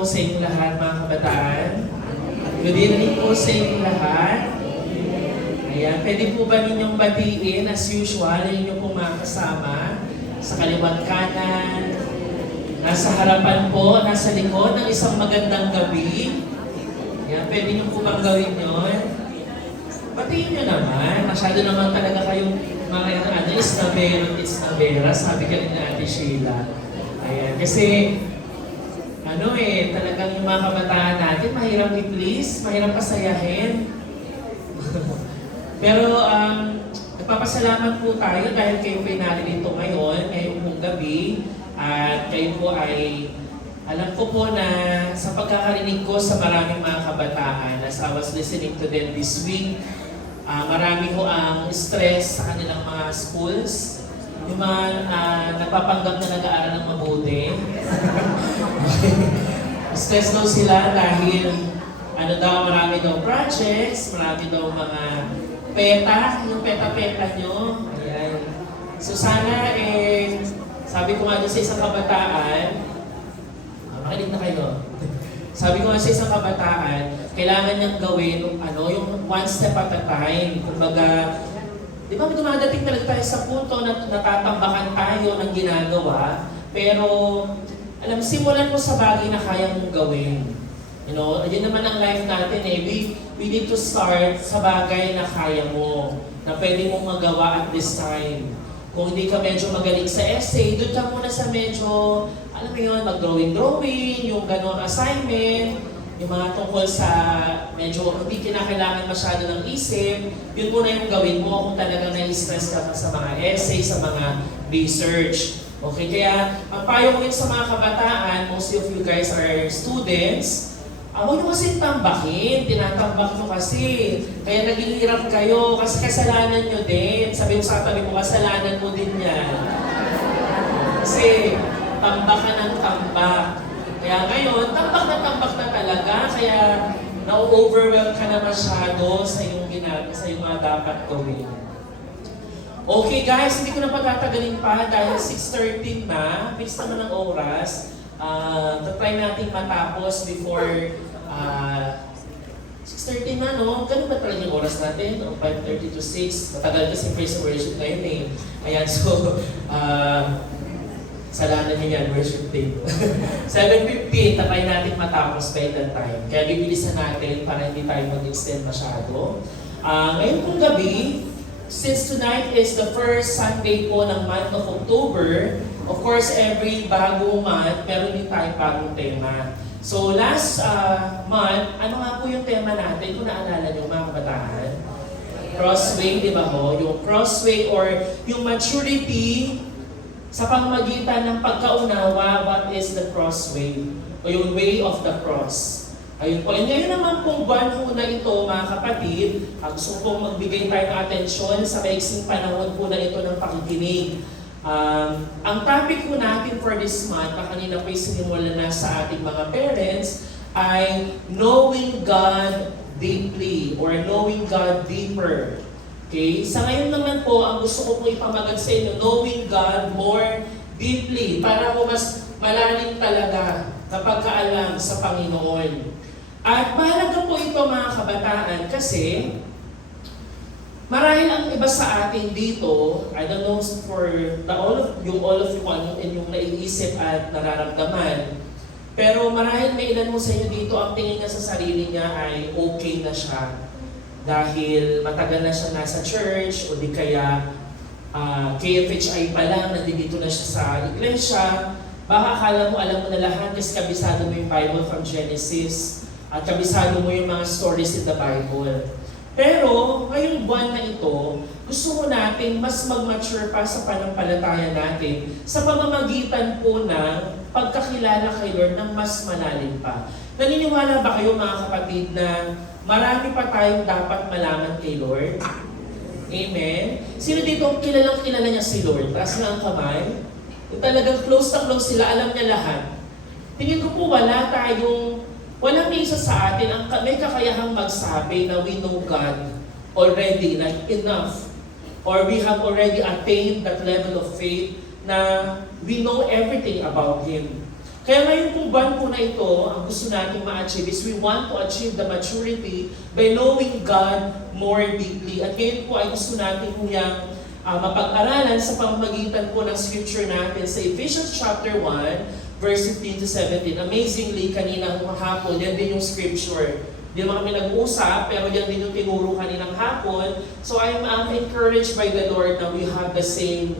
po sa inyong lahat, mga kabataan. Good evening po sa inyong lahat. Ayan, pwede po ba ninyong batiin as usual, yung inyong pong mga kasama sa kaliwat kanan, nasa harapan po, nasa likod ng isang magandang gabi. Ayan, pwede niyo po bang gawin yun? Batiin niyo naman. Masyado naman talaga kayong mga it's navera, sabi ka rin na Ate Sheila. Ayan, kasi talagang yung mga kabataan natin, mahirap i-please, mahirap pasayahin. Pero nagpapasalamat po tayo dahil kayo po naririto ngayon, ngayong pong gabi, at kayo po ay, alam ko po na sa pagkakarinig ko sa maraming mga kabataan, as I was listening to them this week, marami ho ang stress sa kanilang mga schools, yung mga nagpapanggap na nag-aaral ng mabuti. Stress daw sila dahil marami daw projects, marami daw mga peta, yung peta-peta nyo. Ayan. So sana sabi ko nga doon sa isang kabataan, makinig na kayo. Sabi ko nga sa isang kabataan, kailangan niyang gawin yung one step at a time. Kumbaga, di ba dumadating talaga tayo sa punto na natatambakan tayo ng ginagawa, pero simulan mo sa bagay na kaya mong gawin. Yun naman ang life natin we need to start sa bagay na kaya mo, na pwede mong magawa at this time. Kung hindi ka medyo magaling sa essay, doon ka muna sa medyo, mag-drawing, yung gano'n assignment, yung mga tungkol sa medyo hindi kinakailangan masyado ng isip, yun muna yung gawin mo kung talagang na-stress ka sa mga essay, sa mga research. Okay, kaya ang payo ko rin sa mga kabataan, most of you guys are students, huwag nyo kasi tambakin, tinatambak nyo kasi. Kaya naging hirap kayo, kasi kasalanan nyo din. Sabi mo sa tabi mo, kasalanan mo din yan. Kasi tambak ka ng tambak. Kaya ngayon, tambak na talaga, kaya na-overwhelm ka na masyado sa iyong mga dapat gawin. Okay guys, hindi ko na patatagalin pa dahil 6:13 na, bilis naman ang oras. Try natin matapos before 6:30 na, no? Ganun ba talaga yung oras natin? 5:30 to 6. Matagal kasi praise and worship ngayon eh. Ayan, so, salanan niyo yan, worship day. 7:15, try natin matapos by that time. Kaya bibilisan natin para hindi tayo mag-extend masyado. Ngayon pong gabi, since tonight is the first Sunday po ng month of October, of course, every bagong month, meron din tayong bagong tema. So last month, ano nga po yung tema natin? Kung naalala niyo mga kabataan? Crossway, di ba ho? Yung crossway or yung maturity sa pamamagitan ng pagkaunawa, what is the crossway? O yung way of the cross. Ayun po. And ngayon naman pong buwan po na ito, mga kapatid, gusto pong magbigay tayo ng atensyon sa maiksing panahon po na ito ng pakikinig. Ang topic po natin for this month, na kanina po sinimulan na sa ating mga parents, ay knowing God deeply or knowing God deeper. Okay? Sa ngayon naman po, ang gusto ko pong ipamagat sa inyo, knowing God more deeply, para po mas malalim talaga na pagkaalam sa Panginoon. At mahalaga po ito mga kabataan kasi marahil ang iba sa atin dito, I don't know for all of you ano yung naiisip at nararamdaman, pero marahil may ilan mo sa inyo dito ang tingin niya sa sarili niya ay okay na siya dahil matagal na siya nasa church o di kaya KFHI pa lang, nandito na siya sa iglesia. Baka akala mo alam mo na lahat kasi kabisado mo yung Bible from Genesis at kabisado mo yung mga stories in the Bible. Pero ngayong buwan na ito, gusto mo natin mas mag-mature pa sa panampalataya natin sa pamamagitan po ng pagkakilala kay Lord ng mas malalim pa. Naniniwala ba kayo mga kapatid na marami pa tayong dapat malaman kay Lord? Amen? Sino dito kilala niya si Lord? Taas na ang kamay. Yung talagang close na close sila, alam niya lahat. Tingin ko po walang isa sa atin ang may kakayahang magsabi na we know God already, like enough. Or we have already attained that level of faith na we know everything about Him. Kaya ngayon pong buwan po na ito, ang gusto nating ma-achieve is we want to achieve the maturity by knowing God more deeply. At ngayon po ay gusto natin kuyang mapag-aralan sa pamamagitan po ng scripture natin sa Ephesians chapter 1, verse 15 to 17. Amazingly, kanina hapon, yan din yung scripture. Hindi naman kami nag-usap, pero yan din yung tinuro kaninang hapon. So I'm encouraged by the Lord na we have the same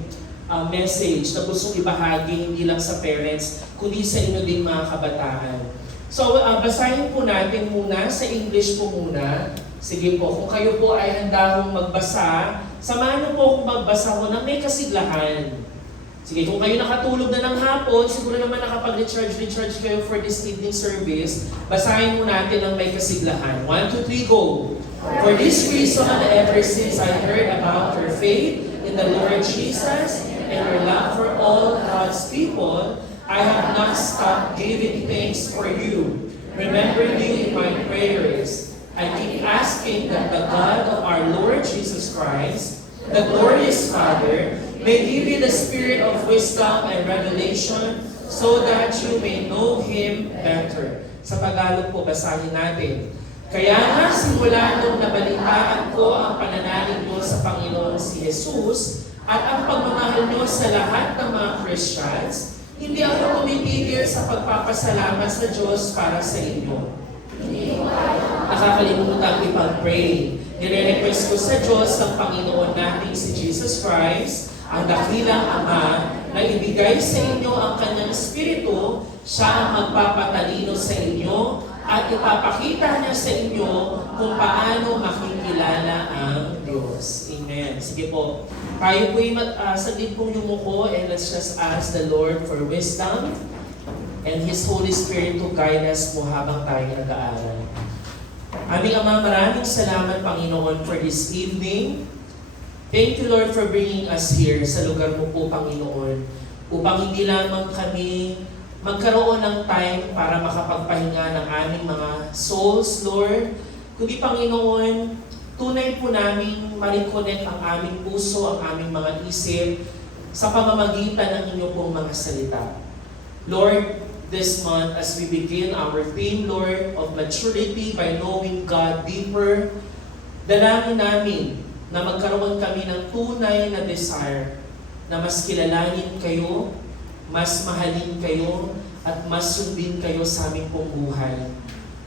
message na gustong ibahagi hindi lang sa parents, kundi sa inyo din mga kabataan. So basahin po natin muna, sa English po muna. Sige po, kung kayo po ay handa kong magbasa, samahan niyo po akong magbasa ko na may kasiglahan. Sige, kung kayo nakatulog na ng hapon, siguro naman nakapag-recharge kayo for this evening service, basahin mo natin ang may kasiglahan. 1, 2, 3, go! For this reason, ever since I heard about your faith in the Lord Jesus and your love for all God's people, I have not stopped giving thanks for you, remembering you in my prayers. I keep asking that the God of our Lord Jesus Christ, the glorious Father, may give you the spirit of wisdom and revelation so that you may know Him better. Sa Tagalog po, basahin natin. Kaya nga simula nung nabalitaan ko ang pananalig mo sa Panginoon si Jesus at ang pagmamahal nyo sa lahat ng mga Christians, hindi ako tumitigil sa pagpapasalamat sa Diyos para sa inyo. Nakakalimutan ko ipag-pray. Nire-request ko sa Diyos ng Panginoon nating si Jesus Christ, ang dakilang Ama, na ibigay sa inyo ang kanyang Espiritu, siya ang magpapatalino sa inyo at ipapakita niya sa inyo kung paano makikilala ang Diyos. Amen. Sige po. Tayo po'y saglit pong yumuko and let's just ask the Lord for wisdom and His Holy Spirit to guide us po habang tayo nag-aaral. Aming Ama, maraming salamat Panginoon for this evening. Thank you Lord for bringing us here sa lugar mo po Panginoon upang hindi lamang kami magkaroon ng time para makapagpahinga ng aming mga souls, Lord. Kundi Panginoon, tunay po namin ma-reconnect ang aming puso, ang aming mga isip sa pamamagitan ng inyo pong mga salita. Lord, this month as we begin our theme, Lord, of maturity by knowing God deeper, dalangin namin na magkaroon kami ng tunay na desire na mas kilalanin kayo, mas mahalin kayo, at mas sundin kayo sa aming pong buhay.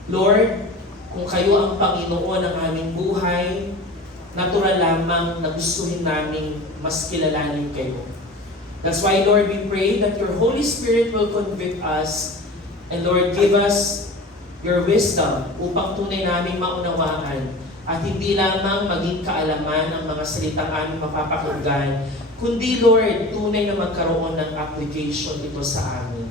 Lord, kung kayo ang Panginoon ng aming buhay, natural lamang na gustuhin namin mas kilalanin kayo. That's why, Lord, we pray that your Holy Spirit will convict us and, Lord, give us your wisdom upang tunay namin maunawaan at hindi lamang maging kaalaman ang mga salitang aming mapapakinggan, kundi, Lord, tunay na magkaroon ng application ito sa amin.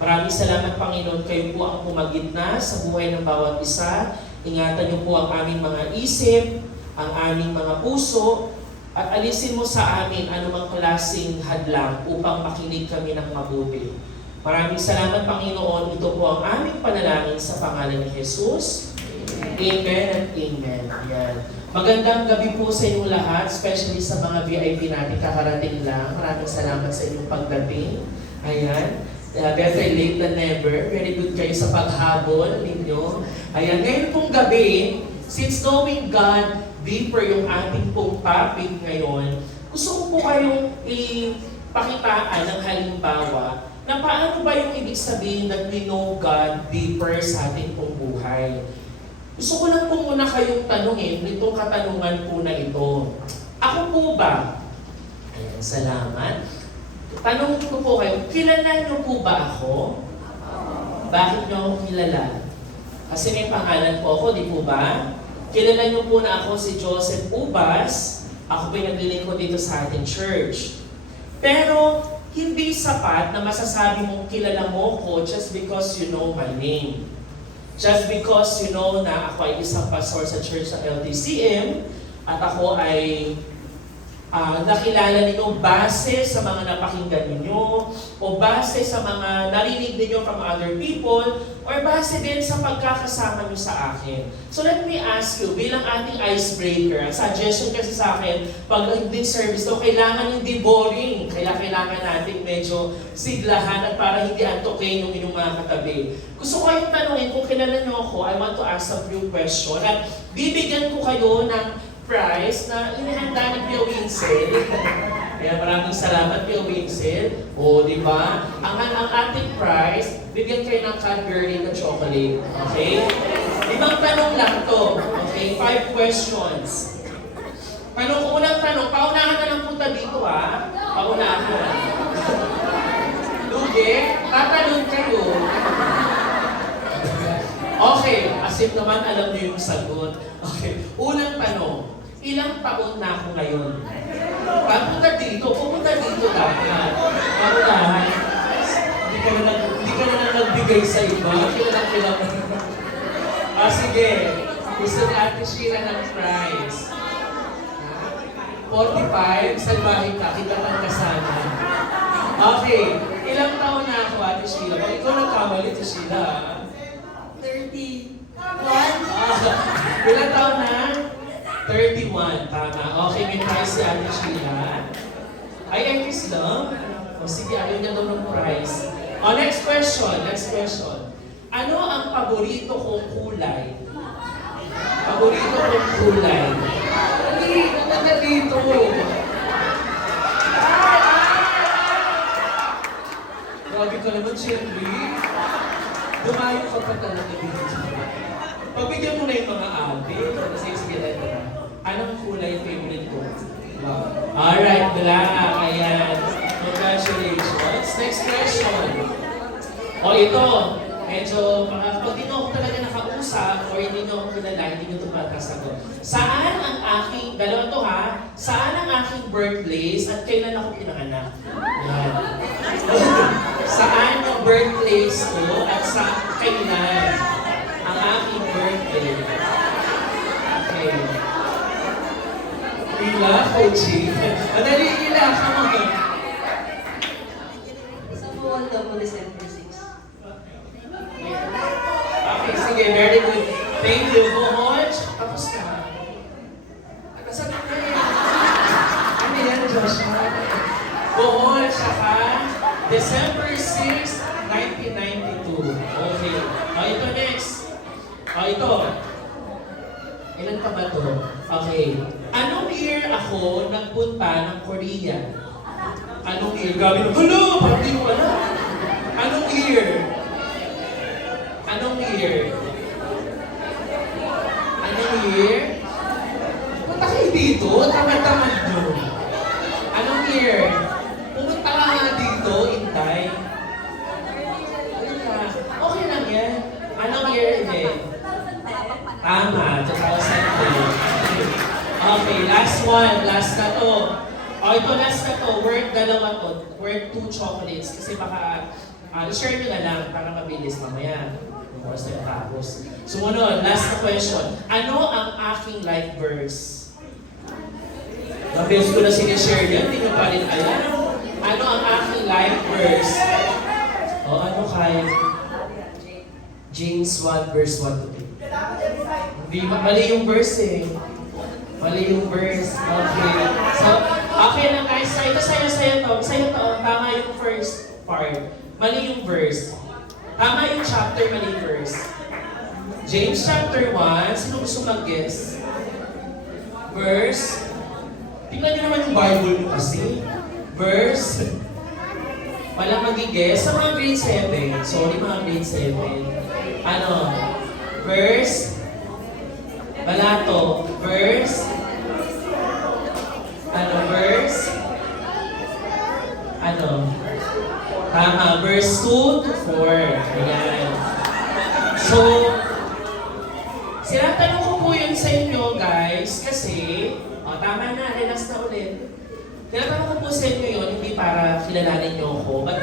Maraming salamat, Panginoon. Kayo po ang pumagitna sa buhay ng bawat isa. Ingatan niyo po ang aming mga isip, ang aming mga puso, at alisin mo sa amin anumang klaseng hadlang upang makinig kami ng mabuti. Maraming salamat, Panginoon. Ito po ang aming panalangin sa pangalan ni Jesus. Amen and amen. Ayan. Magandang gabi po sa inyong lahat, especially sa mga VIP natin kakarating lang. Maraming salamat sa inyong pagdating. Ayan. Better late than never. Very good kayo sa paghabol ninyo. Ayan. Ngayon pong gabi, since knowing God deeper yung ating pong topic ngayon, gusto ko po kayong ipakitaan ng halimbawa na paano ba yung ibig sabihin that we know God deeper sa ating pong buhay. Gusto ko lang po muna kayong tanungin nitong katanungan po na ito. Ako po ba? Ayan, salamat. Tanong ko po kayo, kilala niyo po ba ako? Bakit niyo ako kilala? Kasi may pangalan po ako, di po ba? Kilala niyo po na ako si Joseph Ubas. Ako po yung naglilingkod dito sa ating church. Pero, hindi sapat na masasabi mong kilala mo ko just because you know my name. Just because you know na ako ay isang pastor sa church sa LTCM at ako ay nakilala ninyo base sa mga napakinggan ninyo, o base sa mga narinig ninyo from other people, or base din sa pagkakasama nyo sa akin. So let me ask you, bilang ating icebreaker, ang suggestion kasi sa akin, pag din service to, kailangan hindi boring. Kailangan natin medyo siglahan at para hindi antokin yung inyong mga katabi. Gusto ko kayong tanungin kung kilala nyo ako, I want to ask a few questions. At bibigyan ko kayo ng prize na inihanda ni Pio Winsel. Kaya maraming salamat, Pio Winsel. O, di ba? Ang ating prize, bigyan kayo ng Cadbury na chocolate. Okay? 5 tanong lang to. Okay? 5 questions. Unang tanong, paunahan na lang punta dito ha. Paunahan. Lugi, tatanong kayo. Okay, as if naman alam niyo yung sagot. Okay, unang tanong, ilang taon na ako ngayon? Pumunta dito dapat. Paunahan. Hindi ka na nagbigay sa iba. Kailangan. Sige. Gusto ni Ate Sheila ng prize. 45, salbahin ka, kita man kasama. Okay, ilang taon na ako, Ate Sheila? Kung ikaw nagkamali, Ate Sheila, 31. ilang taon na? 31, tama. Okay, may prize si Ate Sheila. Ay, kiss lang. O sige, ayaw niya daw ng prize. O, next question. Ano ang paborito kong kulay? Paborito kong kulay. Hindi dito. Grabe ka naman, Shelby. Dumayo ka pa talaga dito. Pagbigyan mo na yung mga ate. Sige, ito na. Anong kulay favorite ko? Wow. Alright, black. Ayan. Congratulations. Next question. O ito, medyo, pag di nyo ako talaga nakausap o hindi nyo ako kilala, hindi nyo ito matasagot. Saan ang aking, dalawa to ha, saan ang aking birthplace at kailan ako pinanganak? Yan. Saan ang birthplace ko at sa kailan ang aking birthday? Okay. Hila, Coachy. Madali hila ka mo. Sa buwan daw po, December 6. Okay, sige, very good. Thank you, Bohoj. Tapos na. Sabi ko na ano yan, Joshua? Bohoj, saka December 6, 1992. Okay. Ito next. Ito. Ilan pa ba ito? Okay. Anong year ako nagpunta ng Korea? Anong year? Gabi na, hello! Parang di ko alam. Anong year? Anong year? Anong year? Punta kayo dito, tamad-tamad doon. Anong year? Pumunta ka nga dito, Intay. Okay lang yan. Anong year din? Tama, 2010. Okay, last one. Last na to. Ito last na to. Worth dalawa to. Worth 2 chocolates. Kasi baka i-share nyo na lang para mabilis mamaya. Oras tayo tapos. Sumunod, last na question. Ano ang aking life verse? Mabilis ko na sinishare yan, hindi nyo pa rin alam. Ano ang aking life verse? O ano kaya? James 1 verse 1 to 3. Hindi, mali yung verse eh. Mali yung verse. Okay. So, okay lang guys. Ito sa'yo to. Tama yung first part. Mali yung verse. Tama yung chapter, mali yung verse. James chapter 1. Sino gusto mag-guess? Verse. Tingnan nyo naman yung Bible nyo kasi. Verse. Walang mag-guess. Sa mga grade 7. Sorry mga grade 7. Ano? Verse. Balato. Verse. Ano? Verse. Ano? Tama. Verse 2 to 4. Ayan. So, sinatanong ko po yun sa inyo guys kasi, tama na, relax na ulit. Tinatanong ko po sa inyo yun, hindi para kilalanin nyo ako, but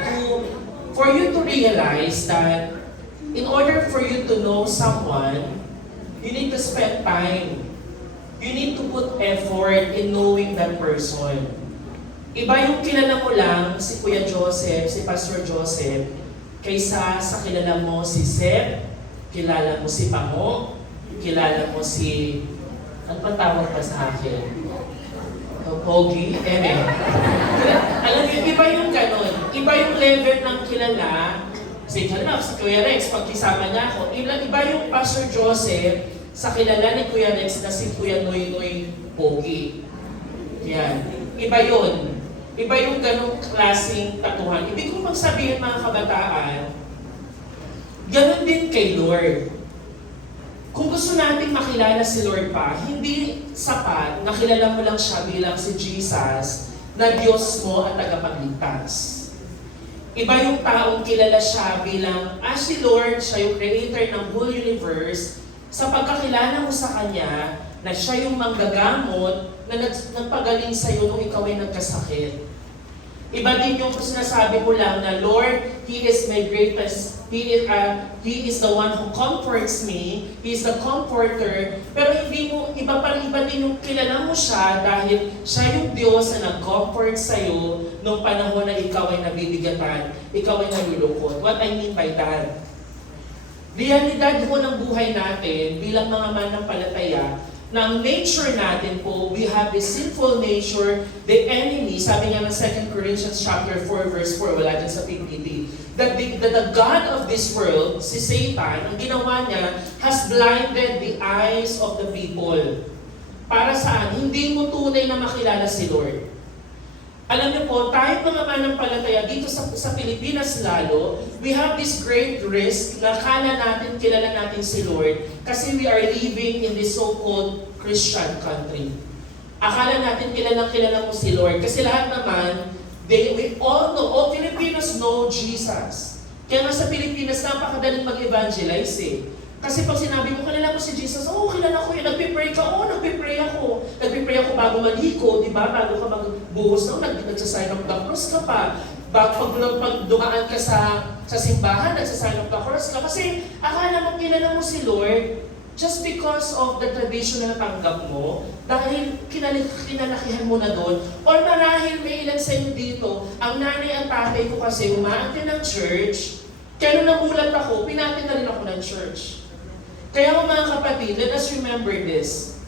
for you to realize that in order for you to know someone, you need to spend time you need to put effort in knowing that person. Iba yung kilala mo lang si Kuya Joseph, si Pastor Joseph, kaysa sa kilala mo si Sep, kilala mo si Pango, kilala mo si... Ano pa tawag pa sa akin? Pogi? Alam niyo, iba yung ganon. Iba yung level ng kilala. Kasi kilala si Kuya Rex, pag kisama niya ako, iba yung Pastor Joseph sa kilala ni Kuya Rex na si Kuya Noy Noy Pogi. Yan. Iba yun. Iba yung ganong klaseng tatuhan. Ibig ko magsabihin mga kabataan, ganon din kay Lord. Kung gusto natin makilala si Lord pa, hindi sapat na kilala mo lang siya bilang si Jesus na Diyos mo at tagapagligtas. Iba yung taong kilala siya bilang, si Lord, siya yung creator ng whole universe, sa pagkakilala mo sa Kanya, na siya yung manggagamot na nagpagaling sa'yo nung ikaw ay nagkasakit. Iba din yung sinasabi mo lang na, Lord, He is my greatest, He is the one who comforts me, He is the comforter, pero hindi mo, iba din yung kilala mo siya dahil siya yung Diyos na nag-comfort sa'yo nung panahon na ikaw ay nabibigatan, ikaw ay nalulungkot. What I mean by that? Realidad ho ng buhay natin bilang mga manampalataya, na ang nature natin po, we have the sinful nature, the enemy, sabi nga ng 2 Corinthians chapter 4, verse 4, wala dyan sa PPT, that the God of this world, si Satan, ang ginawa niya, has blinded the eyes of the people. Para saan? Hindi mo tunay na makilala si Lord. Alam niyo po, tayo mga manampalataya dito sa Pilipinas lalo, we have this great risk na kala natin, kilala natin si Lord kasi we are living in this so-called Christian country. Akala natin kilala mo si Lord kasi lahat naman, we all know, all Filipinos know Jesus. Kaya nga sa Pilipinas, napakadaling mag-evangelize eh. Kasi pag sinabi mo, kilala mo si Jesus, kilala ko yun, nagpipray ka, nagpipray ako. Nagpipray ako bago maligo, di ba? Bago ka magbuhos nagsasign of the cross ka pa. Pag dumaan ka sa simbahan, nagsasign of the cross ka. Kasi akala mo kilala mo si Lord just because of the tradition na natanggap mo, dahil kinalakihan mo na doon, or marahil may ilan sa inyo dito, ang nanay at tatay ko kasi umaate ng church, kaya nung nagulat ako, pinati na rin ako ng church. Kaya mga kapatid, let us remember this,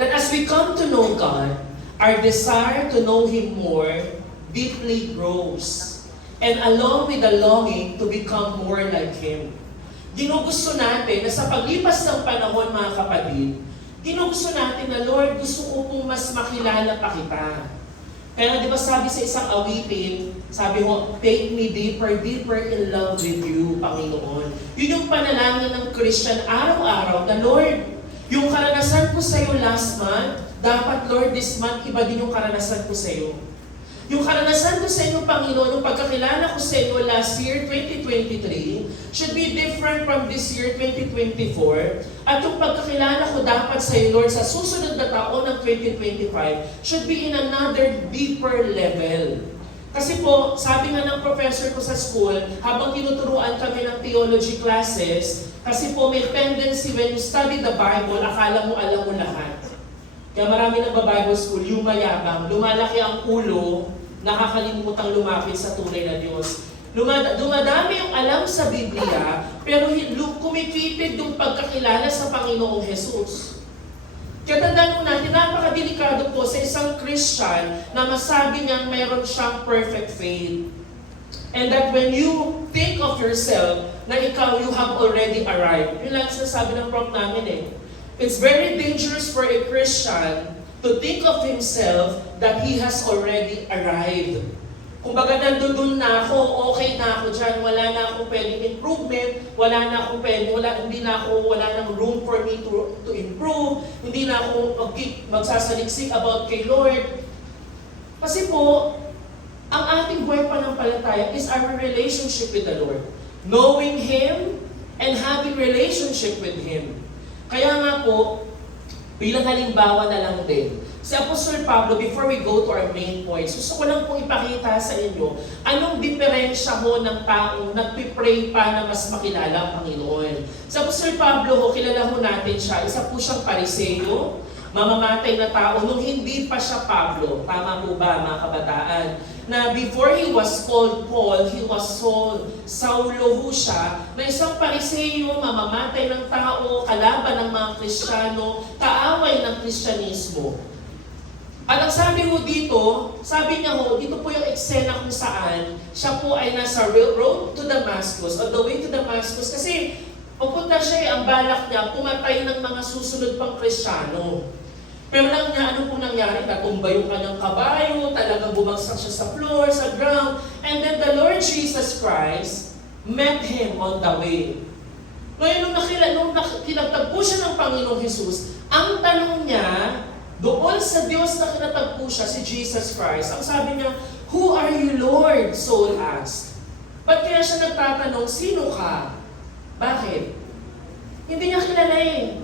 that as we come to know God, our desire to know Him more deeply grows. And along with the longing to become more like Him. Ginugusto natin na sa paglipas ng panahon mga kapatid, ginugusto natin na, Lord, gusto ko pong mas makilala pa kita. Kaya di ba sabi sa isang awitin, sabi mo, take me deeper, deeper in love with you, Panginoon. Yun yung panalangin ng Christian araw-araw na, Lord, yung karanasan ko sa iyo last month, dapat, Lord, this month, iba din yung karanasan ko sa iyo. Yung karanasan ko sa inyo, Panginoon, yung pagkakilala ko sa inyo last year, 2023, should be different from this year, 2024. At yung pagkakilala ko dapat sa iyo, Lord, sa susunod na taon ng 2025, should be in another deeper level. Kasi po, sabi nga ng professor ko sa school, habang tinuturuan kami ng theology classes, kasi po may tendency when you study the Bible, akala mo alam mo lahat. Kaya marami nagba-Bible school, yung mayabang, lumalaki ang ulo, nakakalimutang lumapit sa tunay na Diyos. Dumadami yung alam sa Biblia, pero kumipitid yung pagkakilala sa Panginoong Jesus. Kaya tandaan natin, napakadelikado po sa isang Christian na masabi niyang mayroon siyang perfect faith. And that when you think of yourself, na ikaw, you have already arrived. Yun lang sinasabi ng prof namin eh. It's very dangerous for a Christian to think of himself that he has already arrived. Kumbaga nandun na ako, okay na ako dyan, wala na akong pwedeng improvement, wala nang room for me to improve, hindi na ako magsasaliksik about kay Lord. Kasi po, ang ating buhay panampalataya is our relationship with the Lord. Knowing Him and having relationship with Him. Kaya nga po, bilang halimbawa na lang din, si Apostol Pablo, before we go to our main points, gusto ko lang pong ipakita sa inyo anong diferensya ho ng taong nagpipray pa na mas makilala ang Panginoon. Si Apostol Pablo, kilala ho natin siya, isa po siyang Pariseo, mamamatay na tao nung hindi pa siya Pablo. Tama po ba mga kabataan? Na before he was called Paul, he was Saulo ho siya, na isang Pariseo, mamamatay ng tao, kalaban ng mga Kristiyano, kaaway ng Kristyanismo. At ang sabi ho dito, sabi niya ho, dito po yung eksena kung saan siya po ay nasa road to Damascus, on the way to Damascus, kasi pupunta siya, ang balak niya, pumatay ng mga susunod pang Kristiyano. Pero ano po nangyari? Natumba yung kanyang kabayo, talagang bumagsak siya sa floor, sa ground, and then the Lord Jesus Christ met him on the way. Ngayon, nung kinatagpo siya ng Panginoong Jesus, ang tanong niya, doon sa Diyos na kinatagpo siya, si Jesus Christ, ang sabi niya, "Who are you, Lord?" Saul asked. Ba't kaya siya nagtatanong, sino ka? Bakit? Hindi niya kilala eh.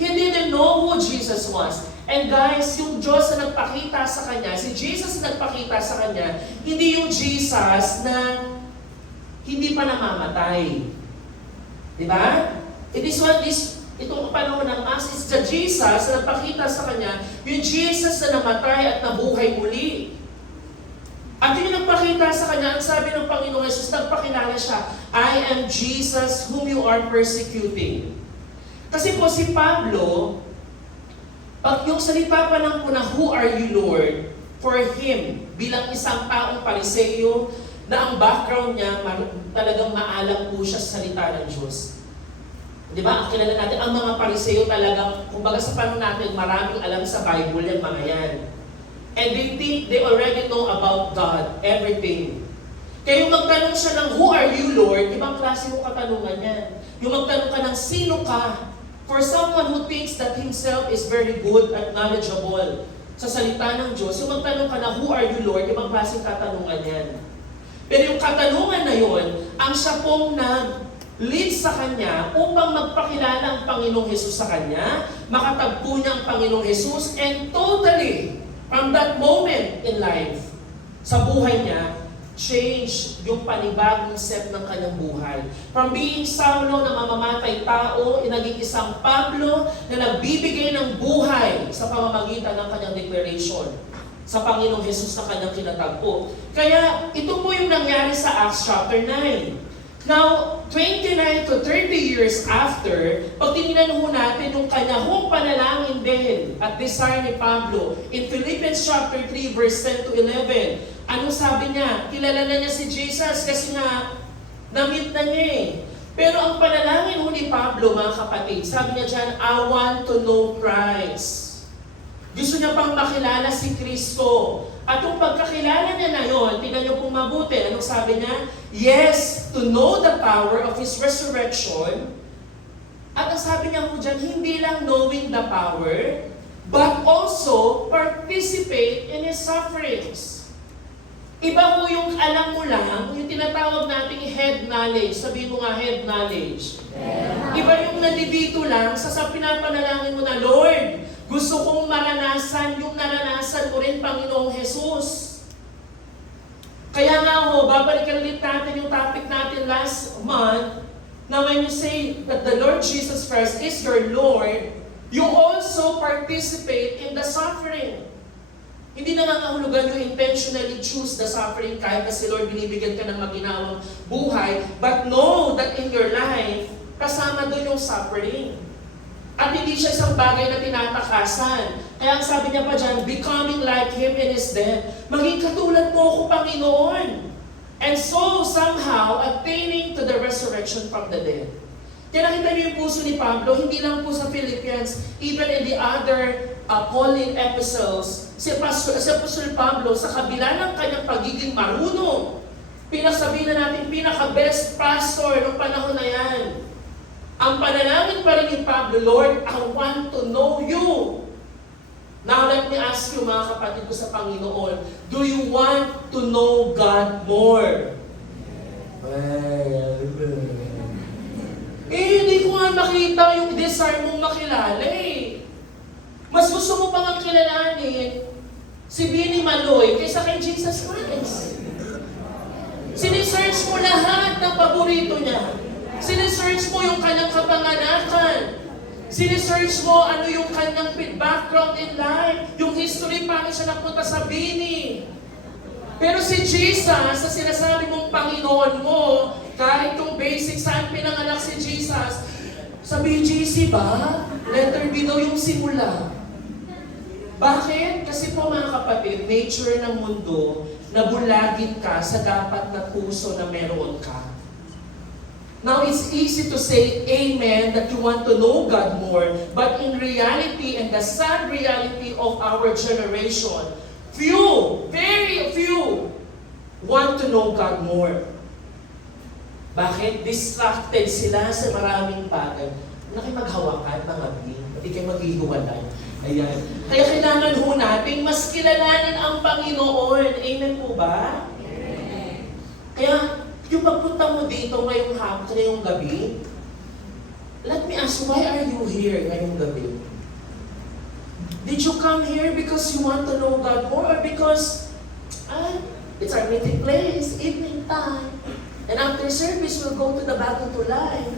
He didn't know who Jesus was. And guys, yung Diyos na nagpakita sa kanya, si Jesus na nagpakita sa kanya, hindi yung Jesus na hindi pa namamatay. Di ba? Itong panahon ng Acts, it's the Jesus na nagpakita sa kanya, yung Jesus na namatay at nabuhay muli. At yung nagpakita sa kanya, ang sabi ng Panginoong Jesus, nagpakilala siya, "I am Jesus whom you are persecuting." Kasi po si Pablo, pag yung salita pa lang po na, "Who are you, Lord?" For him, bilang isang taong Pariseo, na ang background niya, talagang maalam po siya sa salita ng Diyos. Di ba? Ang kilala natin, ang mga Pariseo talagang, kumbaga sa panahon natin, maraming alam sa Bible yung mga yan. And they think they already know about God, everything. Kaya yung magtanong siya ng, "Who are you, Lord?" Ibang klase yung katanungan yan. Yung magtanong ka ng, "Sino ka?" For someone who thinks that himself is very good at knowledgeable sa salita ng Diyos, yung magtanong ka na, "Who are you, Lord?" Ibang klase yung katanungan yan. Pero yung katanungan na yon, ang siya pong lead sa kanya upang magpakilala ang Panginoong Hesus sa kanya, makatagpo niya ang Panginoong Hesus, and totally, from that moment in life, sa buhay niya, change yung panibagong set ng kanyang buhay. From being Saulo na mamamatay tao, naging isang Pablo na nagbibigay ng buhay sa pamamagitan ng kanyang declaration sa Panginoong Hesus na kanyang kinatagpo. Kaya ito po yung nangyari sa Acts chapter 9. Now, 29 to 30 years after, pag tinignan ho natin yung kanyang panalangin din at desire ni Pablo in Philippians chapter 3 verse 10 to 11, anong sabi niya? Kilala na niya si Jesus kasi nga na-meet na niya eh. Pero ang panalangin ho ni Pablo, mga kapatid, sabi niya dyan, "I want to know Christ." Gusto niya pang makilala si Kristo. At yung pagkakilala niya na yun, tingnan niyo kung mabuti, anong sabi niya? Yes, to know the power of His resurrection. At ang sabi niya po dyan, hindi lang knowing the power, but also participate in His sufferings. Iba po yung alam mo lang, yung tinatawag nating head knowledge. Sabihin mo nga, head knowledge. Yeah. Iba yung nandito lang, sa pinapanalangin mo na, "Lord, gusto kong maranasan yung naranasan mo rin, Panginoong Jesus." Kaya nga ho, babalikan ulit natin yung topic natin last month, na when you say that the Lord Jesus Christ is your Lord, you also participate in the suffering. Hindi na nangangahulugan yung intentionally choose the suffering kahit na si Lord binibigyan ka ng maginawang buhay, but know that in your life, kasama doon yung suffering. At hindi siya isang bagay na tinatakasan. Kaya ang sabi niya pa dyan, "Becoming like Him in His death." Maging katulad mo ako, Panginoon. And so, somehow, attaining to the resurrection from the dead. Kaya nakita niyo yung puso ni Pablo, hindi lang po sa Philippians, even in the other Pauline epistles, si Apostol Pablo, sa kabila ng kanyang pagiging marunong, pinagsabihin na natin, pinaka-best pastor ng panahon na yan. Ang panalangin pa rin ni Pablo, "Lord, I want to know you." Now let me ask you, mga kapatid ko sa Panginoon, do you want to know God more? Hindi ko nga makita yung desire mong makilala eh. Mas gusto mo pang kilalanin si Bini Maloy kaysa kay Jesus Christ. Sinisearch mo lahat ng paborito niya. Sinisearch mo yung kanyang kapanganakan. Sinesearch mo ano yung kanyang background in life, yung history, paano siya napunta sa bini. Pero si Jesus, sa sinasabi mong Panginoon mo, kahit yung basic, saan pinanganak si Jesus, sabi GC ba? Letter B daw yung simula. Bakit? Kasi po mga kapatid, nature ng mundo, nabulagin ka sa dapat na puso na meron ka. Now, it's easy to say amen that you want to know God more, but in reality, and the sad reality of our generation, few, very few, want to know God more. Bakit? Distracted sila sa maraming bagay. Huwag na kayo maghawakan, mga bin. Hindi kayo maghihiwalay. Ayan. Kaya kailangan ho natin mas kilalanin ang Panginoon. Amen po ba? Amen. Kaya, yung pagpunta mo dito ngayong hapon, ngayong gabi, let me ask, why are you here ngayong gabi? Did you come here because you want to know God more or because it's our meeting place, evening time, and after service we'll go to the Bago to Life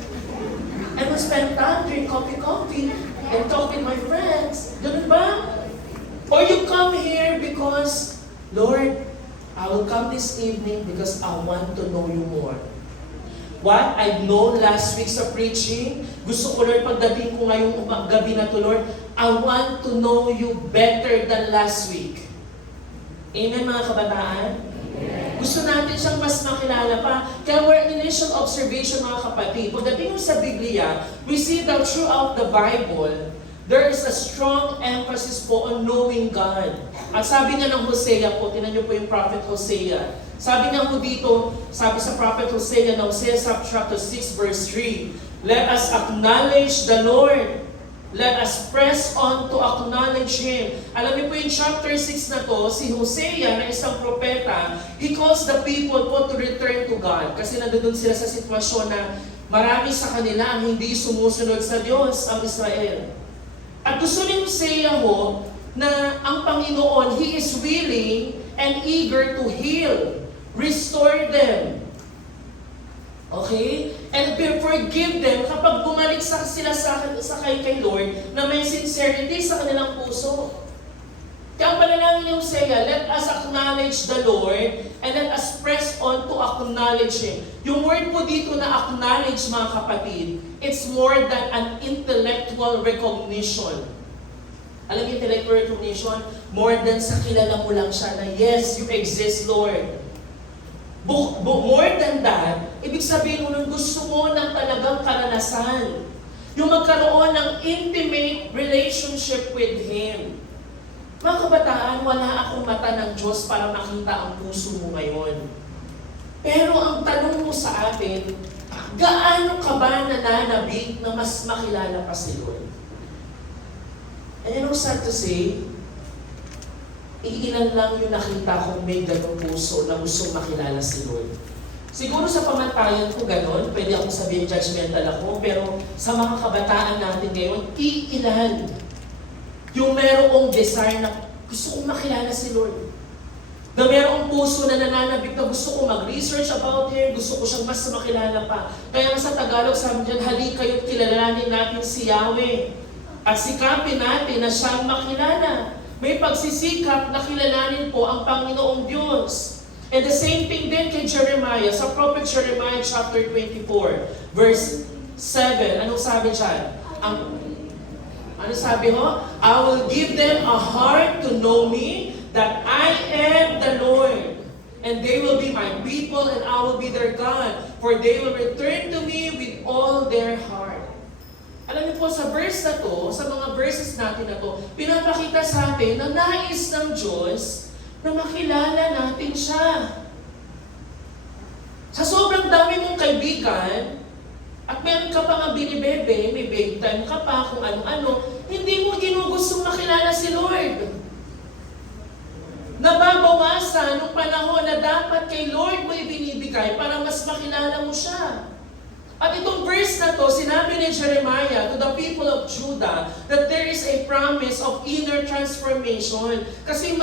and we'll spend time, drink coffee, and talk with my friends. Ganun ba? Or you come here because, Lord, I will come this evening because I want to know you more. What I've known last week sa preaching, gusto ko, Lord, pagdating ko ngayong gabi na to, Lord, I want to know you better than last week. Amen, mga kabataan? Amen. Gusto natin siyang mas makilala pa. Kaya we're in initial observation, mga kapatid. Pagdating sa Biblia, we see that throughout the Bible, there is a strong emphasis po on knowing God. At sabi nga ng Hosea po, tinan niyo po yung prophet Hosea. Sabi nga po dito, sabi sa prophet Hosea, na Hosea chapter 6 verse 3, let us acknowledge the Lord. Let us press on to acknowledge Him. Alam niyo po yung chapter 6 na to, si Hosea na isang propeta, he calls the people po to return to God. Kasi nandun sila sa sitwasyon na marami sa kanila ang hindi sumusunod sa Diyos, ang Israel. At gusto ni Hosea ho, na ang Panginoon, He is willing and eager to heal, restore them. Okay? And forgive them kapag bumalik sila sa kay Lord na may sincerity sa kanilang puso. Kaya ang panalangin ni Hosea, let us acknowledge the Lord and let us press on to acknowledge Him. Yung word po dito na acknowledge, mga kapatid, it's more than an intellectual recognition. Alam niyo, intellectual recognition, more than sa kilala mo lang siya na, yes, you exist, Lord. More than that, ibig sabihin mo nung gusto mo ng talagang karanasan. Yung magkaroon ng intimate relationship with Him. Mga kabataan, wala akong mata ng Diyos para makita ang puso mo ngayon. Pero ang tanong mo sa atin, gaano ka ba nananabik na mas makilala pa si Lord? And you know, sad to say, iilan lang yung nakita kong may ganong puso na gustong makilala si Lord. Siguro sa pamantayan ko ganon, pwede akong sabihin judgmental ako, pero sa mga kabataan natin ngayon, iilan yung merong desire na gusto kong makilala si Lord. Na merong puso na nananabik na gusto kong mag-research about Him, gusto ko siyang mas makilala pa. Kaya nga sa Tagalog sabi dyan, halika kayo't kilalanin natin si Yahweh. At sikapin natin na siyang makilala. May pagsisikap na kilalanin po ang Panginoong Diyos. And the same thing din kay Jeremiah, sa prophet Jeremiah chapter 24, verse 7. Anong sabi dyan? Ano sabi ho? I will give them a heart to know me, that I am the Lord. And they will be my people, and I will be their God. For they will return to me with all their heart. Alam niyo po, sa verse na to, sa mga verses natin na to, pinapakita sa atin na nais ng Diyos na makilala natin siya. Sa sobrang dami mong kaibigan, at meron ka pa nga binibebe, may big time ka pa, kung ano-ano, hindi mo ginugustong makilala si Lord. Nababawasan nung panahon na dapat kay Lord mo ibinibigay para mas makilala mo siya. At itong verse na to, sinabi ni Jeremiah to the people of Judah that there is a promise of inner transformation. Kasi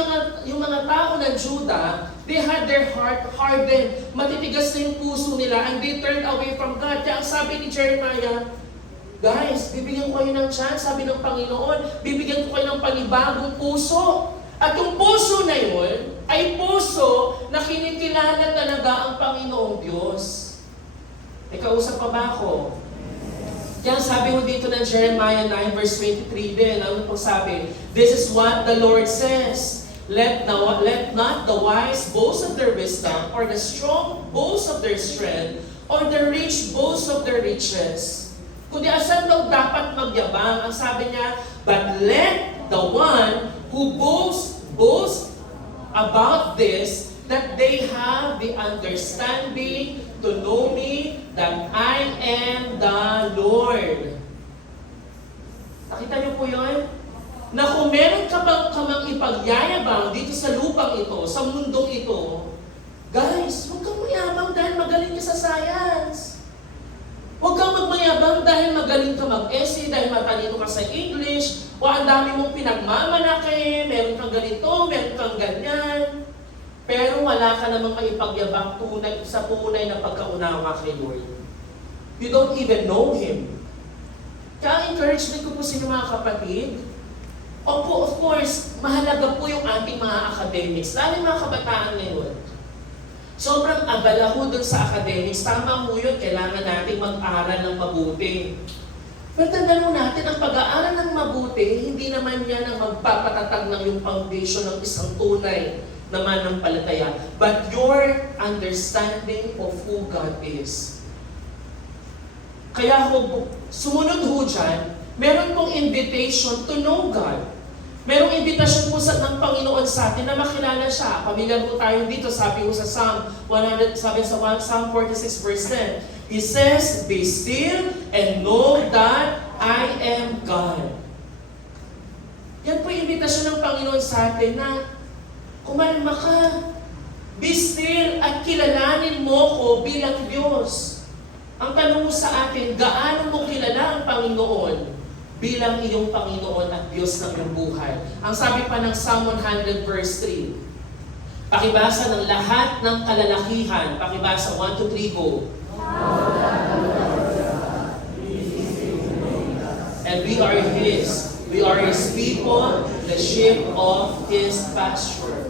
yung mga tao ng Judah, they had their heart hardened. Matitigas na yung puso nila and they turned away from God. Kaya ang sabi ni Jeremiah, Guys, bibigyan ko kayo ng chance, sabi ng Panginoon, bibigyan ko kayo ng panibagong puso. At yung puso na yun, ay puso na kinikilala talaga ang Panginoong Diyos. May kausap pa ba ako? Kaya sabi mo dito ng Jeremiah 9 verse 23 din, ano pong sabi? This is what the Lord says. Let not the wise boast of their wisdom, or the strong boast of their strength, or the rich boast of their riches. Kundi asan daw dapat magyabang? Ang sabi niya, but let the one who boast about this, that they have the understanding to know me, that I am the Lord. Nakita niyo po yun? Na kung meron ka bang kamang ipagyayabang dito sa lupang ito, sa mundong ito, guys, huwag kang mayabang dahil magaling ka sa science. Huwag kang magmayabang dahil magaling ka mag-essay, dahil matalino ka sa English, o ang dami mong pinagmamalaki, meron kang ganito, meron kang ganyan. Pero wala ka namang maipagyabang sa tunay na pagkaunawa kay Lord. You don't even know Him. Kaya ang encouragement ko po sa inyo mga kapatid, opo, of course, mahalaga po yung ating mga academics, lalo yung mga kabataan ngayon. Sobrang abala ho dun sa academics. Tama ho yun, kailangan natin mag-aral ng mabuti. Pero tandaan mo natin, ang pag-aaral ng mabuti, hindi naman yan ang magpapatatag ng yung foundation ng isang tunay na manampalataya. But your understanding of who God is. Kaya ho, sumunod ho dyan, meron pong invitation to know God. Merong invitation po ng Panginoon sa atin na makilala siya. Pamilyar po tayo dito, sabi ko sa Psalm 46 verse 10. He says, be still and know that I am God. Yan po yung invitation ng Panginoon sa atin na kumalma ka. Be still at kilalanin mo ko bilang Diyos. Ang tanong mo sa atin, gaano mo kilala ang Panginoon bilang iyong Panginoon at Diyos ng iyong buhay? Ang sabi pa ng Psalm 100 verse 3, pakibasa ng lahat ng kalalakihan. Pakibasa, 1, 2, 3, go. And we are His. We are His people, the sheep of His pasture.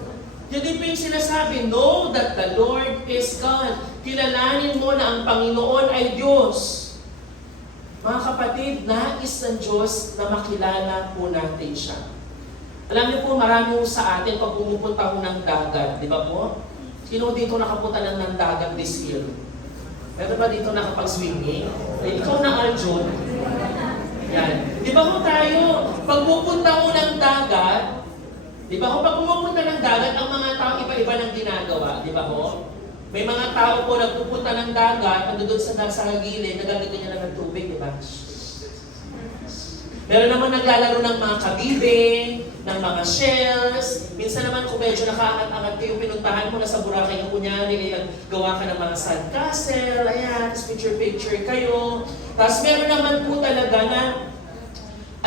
Yan din po yung sinasabi, know that the Lord is God. Kilalanin mo na ang Panginoon ay Diyos. Mga kapatid, nais ng Diyos na makilala po natin siya. Alam niyo po, marami po sa atin pag pumupunta ko ng dagat, di ba po? Sino dito nakapunta ng dagat this year? Meron ba dito nakapag-swimming? Ikaw na, Arjun. Yan. Di ba po tayo, pag pupunta mo ng dagat, di ba po, pag pumupunta ng dagat, ang mga tao iba-iba ng ginagawa, di ba po? May mga tao po nagpupunta ng dagat, nandun sa gilid, nagaganyan lang ng tubig, di ba? Meron naman naglalaro ng mga kabibing, ng mga shells. Minsan naman kung medyo nakaangat-angat kayo, pinuntahan mo na sa Boracay, kunyari, gawa ka ng mga sandcastle, ayan, tapos picture-picture kayo. Tapos meron naman po talaga na,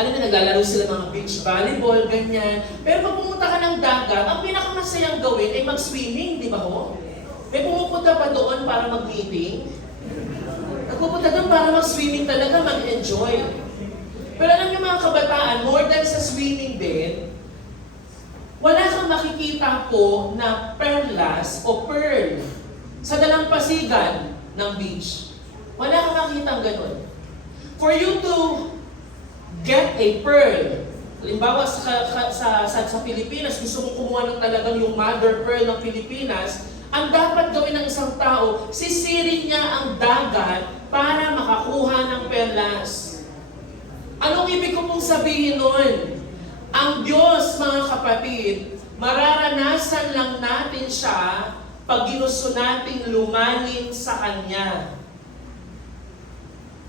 naglalaro sila mga beach volleyball, ganyan. Pero pag pumunta ka ng dagat, ang pinakamasayang gawin ay mag-swimming, di ba ho? May pumupunta pa doon para mag-meeting. Nagpupunta doon para mag-swimming talaga, mag-enjoy. Pero alam niyo mga kabataan, more than sa swimming din, wala kang makikita po na perlas o pearl sa dalampasigan ng beach. Wala kang makikita ganun. For you to get a pearl, halimbawa sa Pilipinas, gusto mong kumuha ng talagang yung mother pearl ng Pilipinas, ang dapat gawin ng isang tao, sisirin niya ang dagat para makakuha ng perlas. Anong ibig ko pong sabihin nun? Ang Diyos, mga kapatid, mararanasan lang natin siya pag ginusto nating lumalim sa Kanya.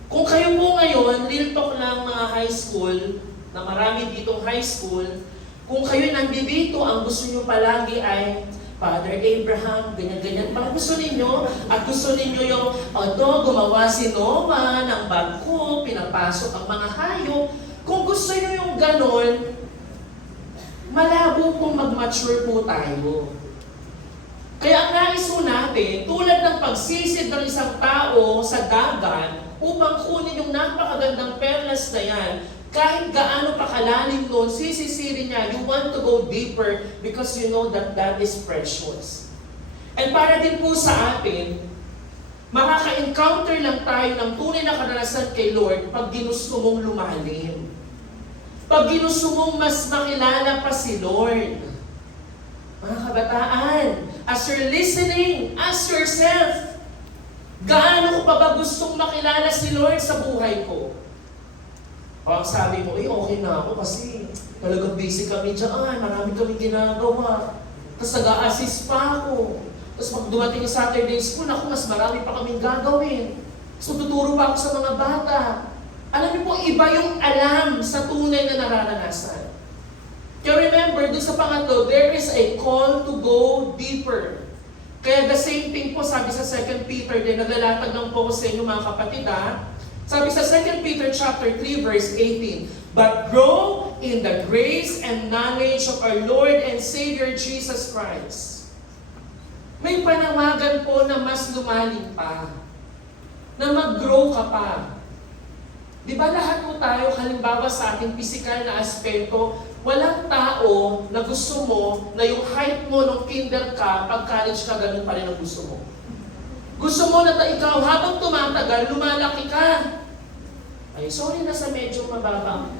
Kung kayo po ngayon, real talk ng mga high school, na marami ditong high school, kung kayo nandito, ang gusto nyo palagi ay Father Abraham, ganyan-ganyan. Pang gusto ninyo, at gusto ninyo yung, gumawa si Noah ng barko, pinapasok ang mga hayop. Kung gusto nyo yung ganon, malabo pong mag-mature po tayo. Kaya ang nais po natin, tulad ng pagsisid ng isang tao sa dagat, upang kunin yung napakagandang perlas na yan. Kahit gaano pa kalalim noon, sisisirin niya, you want to go deeper because you know that that is precious. And para din po sa atin, makaka-encounter lang tayo ng tunay na karanasan kay Lord pag ginusto mong lumalim. Pag ginusto mong mas makilala pa si Lord. Mga kabataan, as you're listening, ask yourself, gaano ko pa ba gustong makilala si Lord sa buhay ko? O ang sabi mo, okay na ako kasi talagang busy kami dyan, marami kami ginagawa. Tapos nag-a-assist pa ako. Tapos pag dumating yung Saturday school, ako mas marami pa kaming gagawin. So tuturo pa ako sa mga bata. Alam niyo po, iba yung alam sa tunay na nararanasan. Kaya remember, doon sa pangatlo, there is a call to go deeper. Kaya the same thing po, sabi sa 2 Peter din, naglalatag lang po ko sa inyo mga kapatid Sabi sa 2 Peter chapter 3 verse 18, but grow in the grace and knowledge of our Lord and Savior Jesus Christ. May panawagan po na mas lumalim pa, na mag-grow ka pa. Di ba lahat po tayo, halimbawa sa ating physical na aspeto, walang tao na gusto mo na yung height mo nung kinder ka, pag college ka, ganun pa rin ang gusto mo. Gusto mo na ikaw, habang tumatagal, lumalaki ka. Ay, sorry na sa medyo mababa.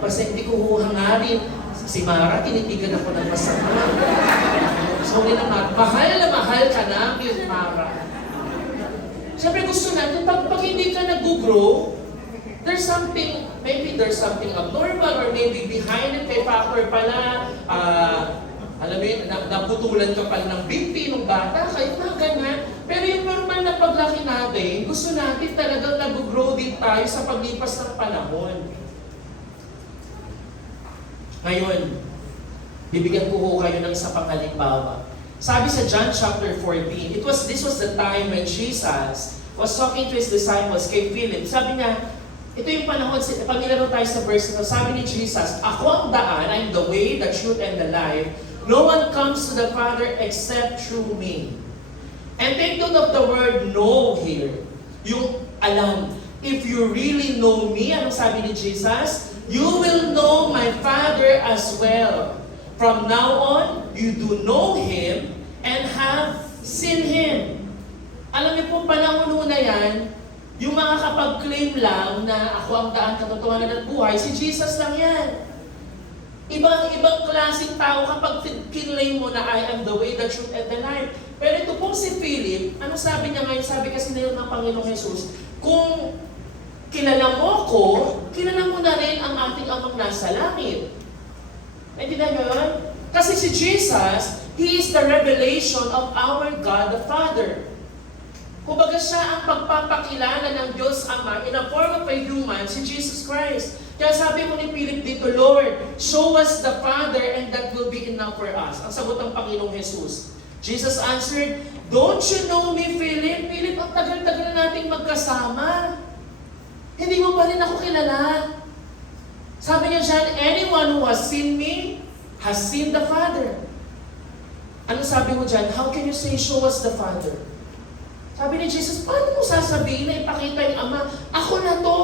Kasi hindi ko huhangarin. Si Mara, tinitigan ako ng masama. Sorry na, mahal ka na, Mara. Siyempre gusto natin, pag hindi ka nag-grow, there's something abnormal or maybe behind it, kay factor pala, alam mo yun, naputulan ka pala ng binti ng bata, kayo na ganyan. Pero yung normal na paglaki natin, gusto natin talagang nag-grow din tayo sa paglipas ng panahon. Ngayon, bibigyan ko kayo ng isa pang halimbawa. Sabi sa John chapter 14, this was the time when Jesus was talking to His disciples kay Philip. Sabi niya, ito yung panahon, pamilaro tayo sa verse na sabi ni Jesus, ako ang daan, I'm the way, the truth, and the life. No one comes to the Father except through me. And take note of the word know here. Yung alam. If you really know me, anong sabi ni Jesus? You will know my Father as well. From now on, you do know Him and have seen Him. Alam niyo po, panahon na yan, yung mga kapag-claim lang na ako ang daan, katotohanan at buhay, si Jesus lang yan. Ibang klaseng tao kapag kinlaim mo na I am the way, the truth, and the life. Pero ito pong si Philip, ano sabi niya ngayon? Sabi kasi ngayon ng Panginoong Jesus, kung kilala mo ko, kilala mo na rin ang ating amang nasa langit. Naintindihan niyo yun? Kasi si Jesus, He is the revelation of our God the Father. Kumbaga siya ang pagpapakilala ng Diyos Ama in a form of a human, si Jesus Christ. Kaya sabi mo ni Philip dito, Lord, show us the Father and that will be enough for us. Ang sagot ng Panginoong Jesus. Jesus answered, don't you know me, Philip? Philip, ang tagal-tagal na nating magkasama. Hindi mo pa rin ako kilala. Sabi niya dyan, anyone who has seen me has seen the Father. Ano sabi mo dyan? How can you say, show us the Father? Sabi ni Jesus, paano mo sasabihin na ipakita yung Ama? Ako na to.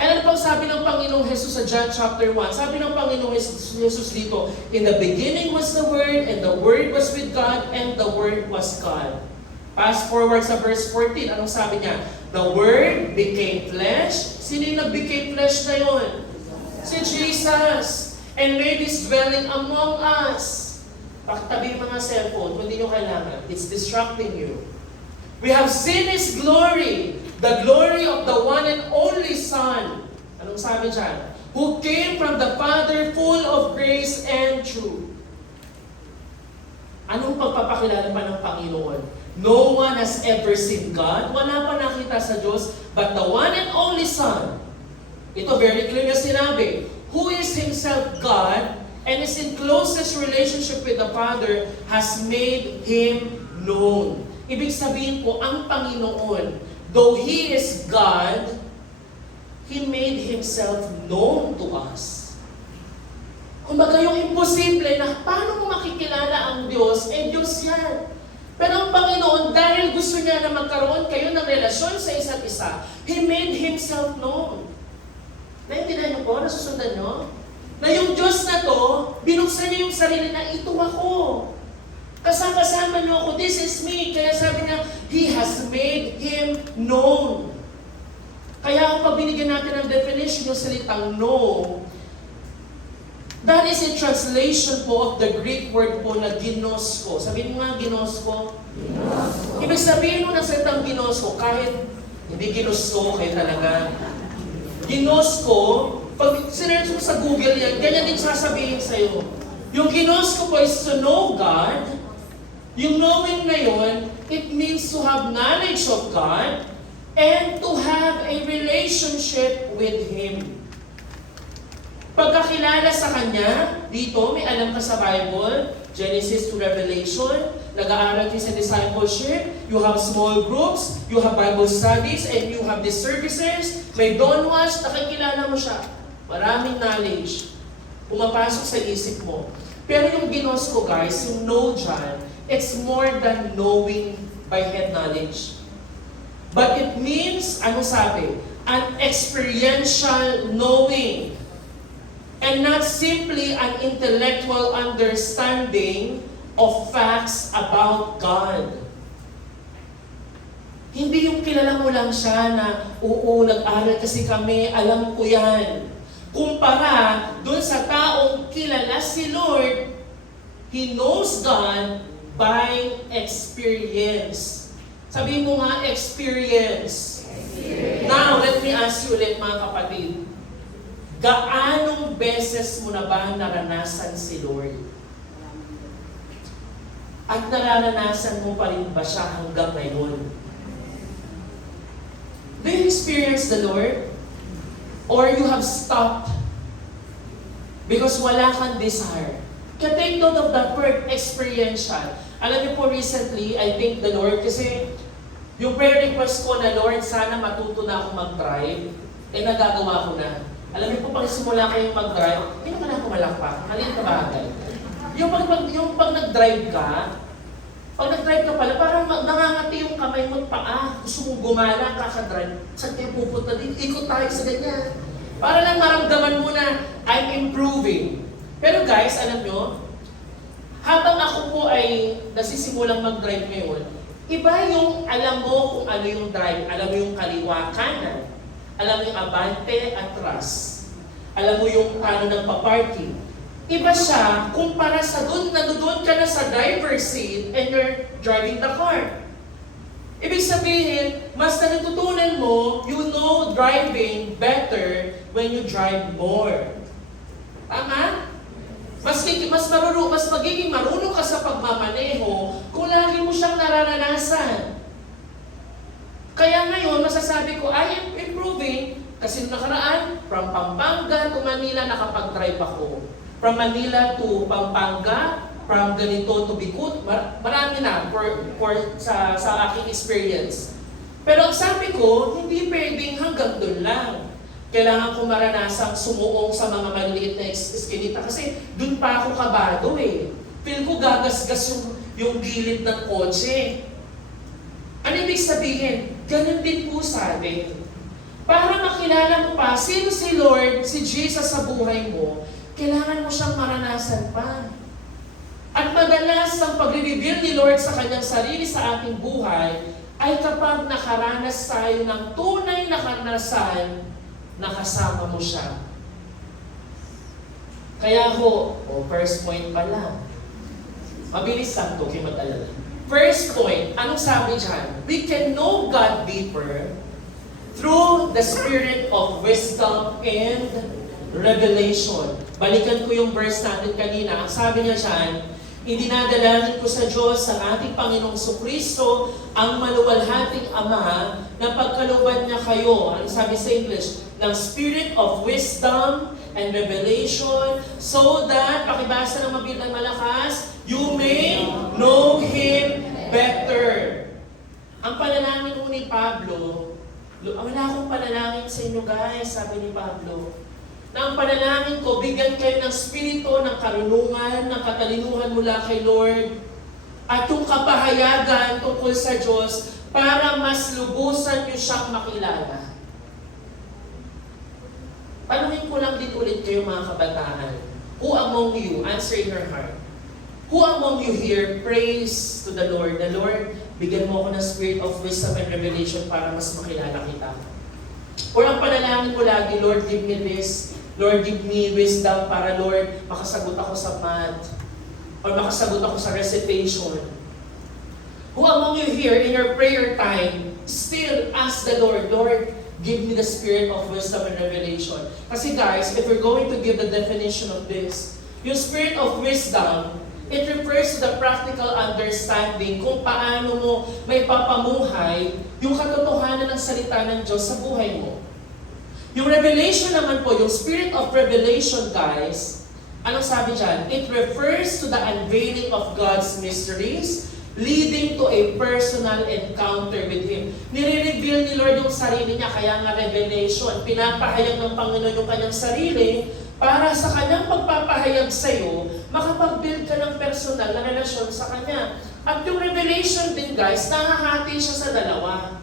And ano pang sabi ng Panginoong Jesus sa John chapter 1? Sabi ng Panginoong Jesus dito, in the beginning was the Word, and the Word was with God, and the Word was God. Fast forward sa verse 14, anong sabi niya? The Word became flesh. Sino yung nag-became flesh na yun? Si Jesus. And made His dwelling among us. Pakitabi yung mga cellphone, kung hindi nyo kailangan. It's distracting you. We have seen His glory, the glory of the one and only Son. Anong sabi dyan? Who came from the Father full of grace and truth. Anong pagpapakilala pa ng Panginoon? No one has ever seen God. Wala pa nakita sa Diyos, but the one and only Son. Ito very clear na sinabi. Who is Himself God and is in closest relationship with the Father has made Him known. Ibig sabihin po, ang Panginoon, though He is God, He made Himself known to us. Kumbaga yung imposible na paano mo makikilala ang Diyos, Diyos yan. Pero ang Panginoon, dahil gusto niya na magkaroon kayo ng relasyon sa isa't isa, He made Himself known. Naintindihan niyo po? Nasusundan niyo? Na yung Diyos na to, binuksan niya yung sarili na, ito ako. Kasama niyo ako, this is me. Kaya sabi niya, He has made Him known. Kaya kung pag binigyan natin ng definition yung salitang know, that is a translation po of the Greek word po na ginosko. Sabihin mo nga, ginosko. Ibig sabihin mo ng salitang ginosko, kahit hindi ginosko kayo talaga. Ginosko, pag sinerch mo sa Google yan, ganyan din sasabihin sa'yo. Yung ginosko po is to know God. Yung knowing na yun, it means to have knowledge of God and to have a relationship with Him. Pagkakilala sa Kanya, dito may alam ka sa Bible, Genesis to Revelation, nag-aaral kayo sa discipleship, you have small groups, you have Bible studies, and you have these services, may dawn watch, nakikilala mo siya. Maraming knowledge. Pumapasok sa isip mo. Pero yung ginos ko guys, yung know dyan, it's more than knowing by head knowledge. But it means, ano sabi? An experiential knowing. And not simply an intellectual understanding of facts about God. Hindi yung kilala mo lang siya na, oo, nag-aral kasi kami, alam ko yan. Kumpara dun sa taong kilala si Lord, he knows God by experience. Sabihin mo nga, experience. Now, let me ask you ulit mga kapatid. Gaanong beses mo na ba naranasan si Lord? At naranasan mo pa rin ba siya hanggang ngayon? Do you experience the Lord? Or you have stopped because wala kang desire? Kaya take note of that word, experiential. Alam niyo po recently, I thank the Lord kasi yung prayer request ko na, Lord, sana matuto na ako mag-drive, nagagawa ko na. Alam niyo po, pag simula kayong mag-drive, hindi naman ako malakpak. Halin ka bagay. Yung pag nag-drive ka pala, parang nangangati yung kamay mo at paa. Gusto mong gumala, kakadrive. Saan kayo pupunta din? Ikot tayo sa ganyan. Para lang maramdaman mo na, I'm improving. Pero guys, alam nyo, habang ako po ay nasisimulang mag-drive ngayon, iba yung alam mo kung ano yung drive. Alam mo yung kaliwa, kanan. Alam mo yung abante, atras. Alam mo yung paano ng paparking. Iba siya kumpara sa doon ka na sa driver's seat and you're driving the car. Ibig sabihin, mas natutunan mo, you know driving better when you drive more. Tama? Mas magiging marunong ka sa pagmamaneho kung lagi mo siyang nararanasan. Kaya ngayon, masasabi ko, I am improving kasi nakaraan, from Pampanga to Manila, nakapag-drive ako. From Manila to Pampanga, from ganito to Bicol, marami na sa aking experience. Pero ang sabi ko, hindi pwedeng hanggang doon lang. Kailangan ko maranasang sumuong sa mga maliliit na eskinita kasi doon pa ako kabado eh. Feel ko gagasgas yung gilid ng kotse. Ano ibig sabihin? Ganun din po sabi. Para makilala mo pa, sino si Lord, si Jesus sa buhay mo, kailangan mo siyang maranasan pa. At madalas ang pagre-reveal ni Lord sa kanyang sarili sa ating buhay ay kapag nakaranas tayo ng tunay na karanasan na kasama mo siya. Kaya first point pa lang. Mabilis lang ito, kayo mag-alala. First point, anong sabi dyan? We can know God deeper through the spirit of wisdom and revelation. Balikan ko yung verse natin kanina. Ang sabi niya dyan, idinadalangin ko sa Diyos, sa ating Panginoong Kristo, ang maluwalhating Ama, na pagkalooban niya kayo, ano sabi sa English, ng spirit of wisdom and revelation, so that, pakibasa ng mabilang malakas, you may know Him better. Ang panalangin mo ni Pablo, wala akong panalangin sa inyo guys, sabi ni Pablo, na ang panalangin ko, bigyan kayo ng spirito, ng karunungan, ng katalinuhan mula kay Lord, at yung kapahayagan tungkol sa Diyos para mas lubusan nyo siyang makilala. Tanungin ko lang din ulit kayo mga kabataan. Who among you, answer in your heart, who among you here prays to the Lord? The Lord, bigyan mo ako ng spirit of wisdom and revelation para mas makilala kita. Or ang panalangin ko lagi, Lord, give me this. Lord, give me wisdom para, Lord, makasagot ako sa math. Or makasagot ako sa recitation. Who among you here in your prayer time still ask the Lord, Lord, give me the spirit of wisdom and revelation. Kasi guys, if we're going to give the definition of this, yung spirit of wisdom, it refers to the practical understanding kung paano mo may papamuhay yung katotohanan ng salita ng Diyos sa buhay mo. Yung revelation naman po, yung spirit of revelation, guys, anong sabi dyan? It refers to the unveiling of God's mysteries, leading to a personal encounter with Him. Nire-reveal ni Lord yung sarili niya, kaya nga revelation. Pinapahayag ng Panginoon yung kanyang sarili para sa kanyang pagpapahayag sa iyo, makapag-build ka ng personal na relasyon sa Kanya. At yung revelation din, guys, nahahati siya sa dalawa.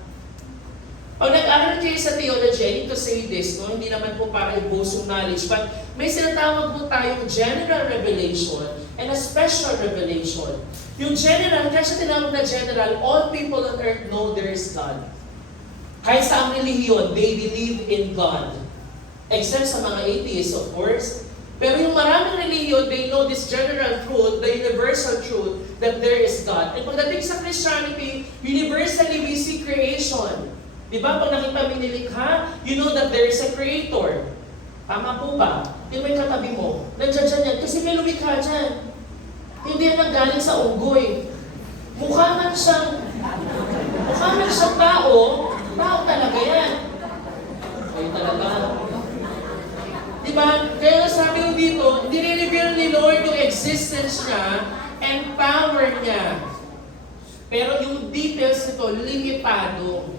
Pag nag-aaral kayo sa theology, I need to say this, no? Hindi naman po para i-boast yung knowledge, but may sinatawag po tayong general revelation and a special revelation. Yung general, kaya siya tinawag na general, all people on earth know there is God. Kahit sa ang relihiyon, they believe in God. Except sa mga atheists, of course. Pero yung maraming relihiyon, they know this general truth, the universal truth, that there is God. And pagdating sa Christianity, universally we see creation. Di ba? Pag nakita mo nilikha, you know that there is a creator. Tama po ba? Yung may katabi mo, nandiyan dyan yan, kasi may lumikha dyan. Hindi yan nanggaling sa unggoy. Mukha man siyang tao, tao talaga yan. Ay talaga. Di ba? Kaya nga sabi ko dito, nire-reveal ni Lord yung existence niya and power niya. Pero yung details nito, limitado.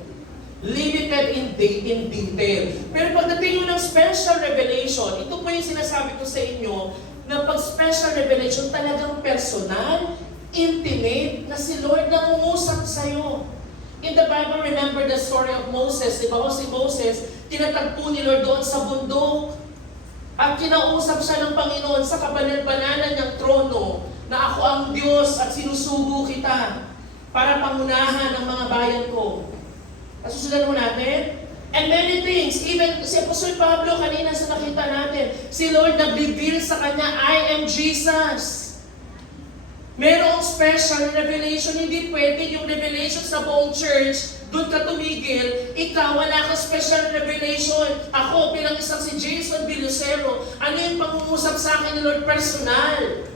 Limited in detail. Pero pagdating mo ng special revelation, ito po yung sinasabi ko sa inyo, na pag special revelation talagang personal, intimate, na si Lord nangungusap sa'yo. In the Bible, remember the story of Moses. Diba ko si Moses, tinatagpo ni Lord doon sa bundok. At kinausap siya ng Panginoon sa kabanal-banalan niyang trono, na ako ang Diyos at sinusugo kita para pangunahan ang mga bayan ko. Nasusundan mo natin? And many things, even si Apostol Pablo kanina sa nakita natin, si Lord nag-reveal sa kanya, I am Jesus. Merong special revelation, hindi pwede yung revelation sa buong church, doon ka tumigil, ikaw wala kang special revelation. Ako bilang isang si Jason Bilucero, ano yung pangungusap sa akin ni Lord personal?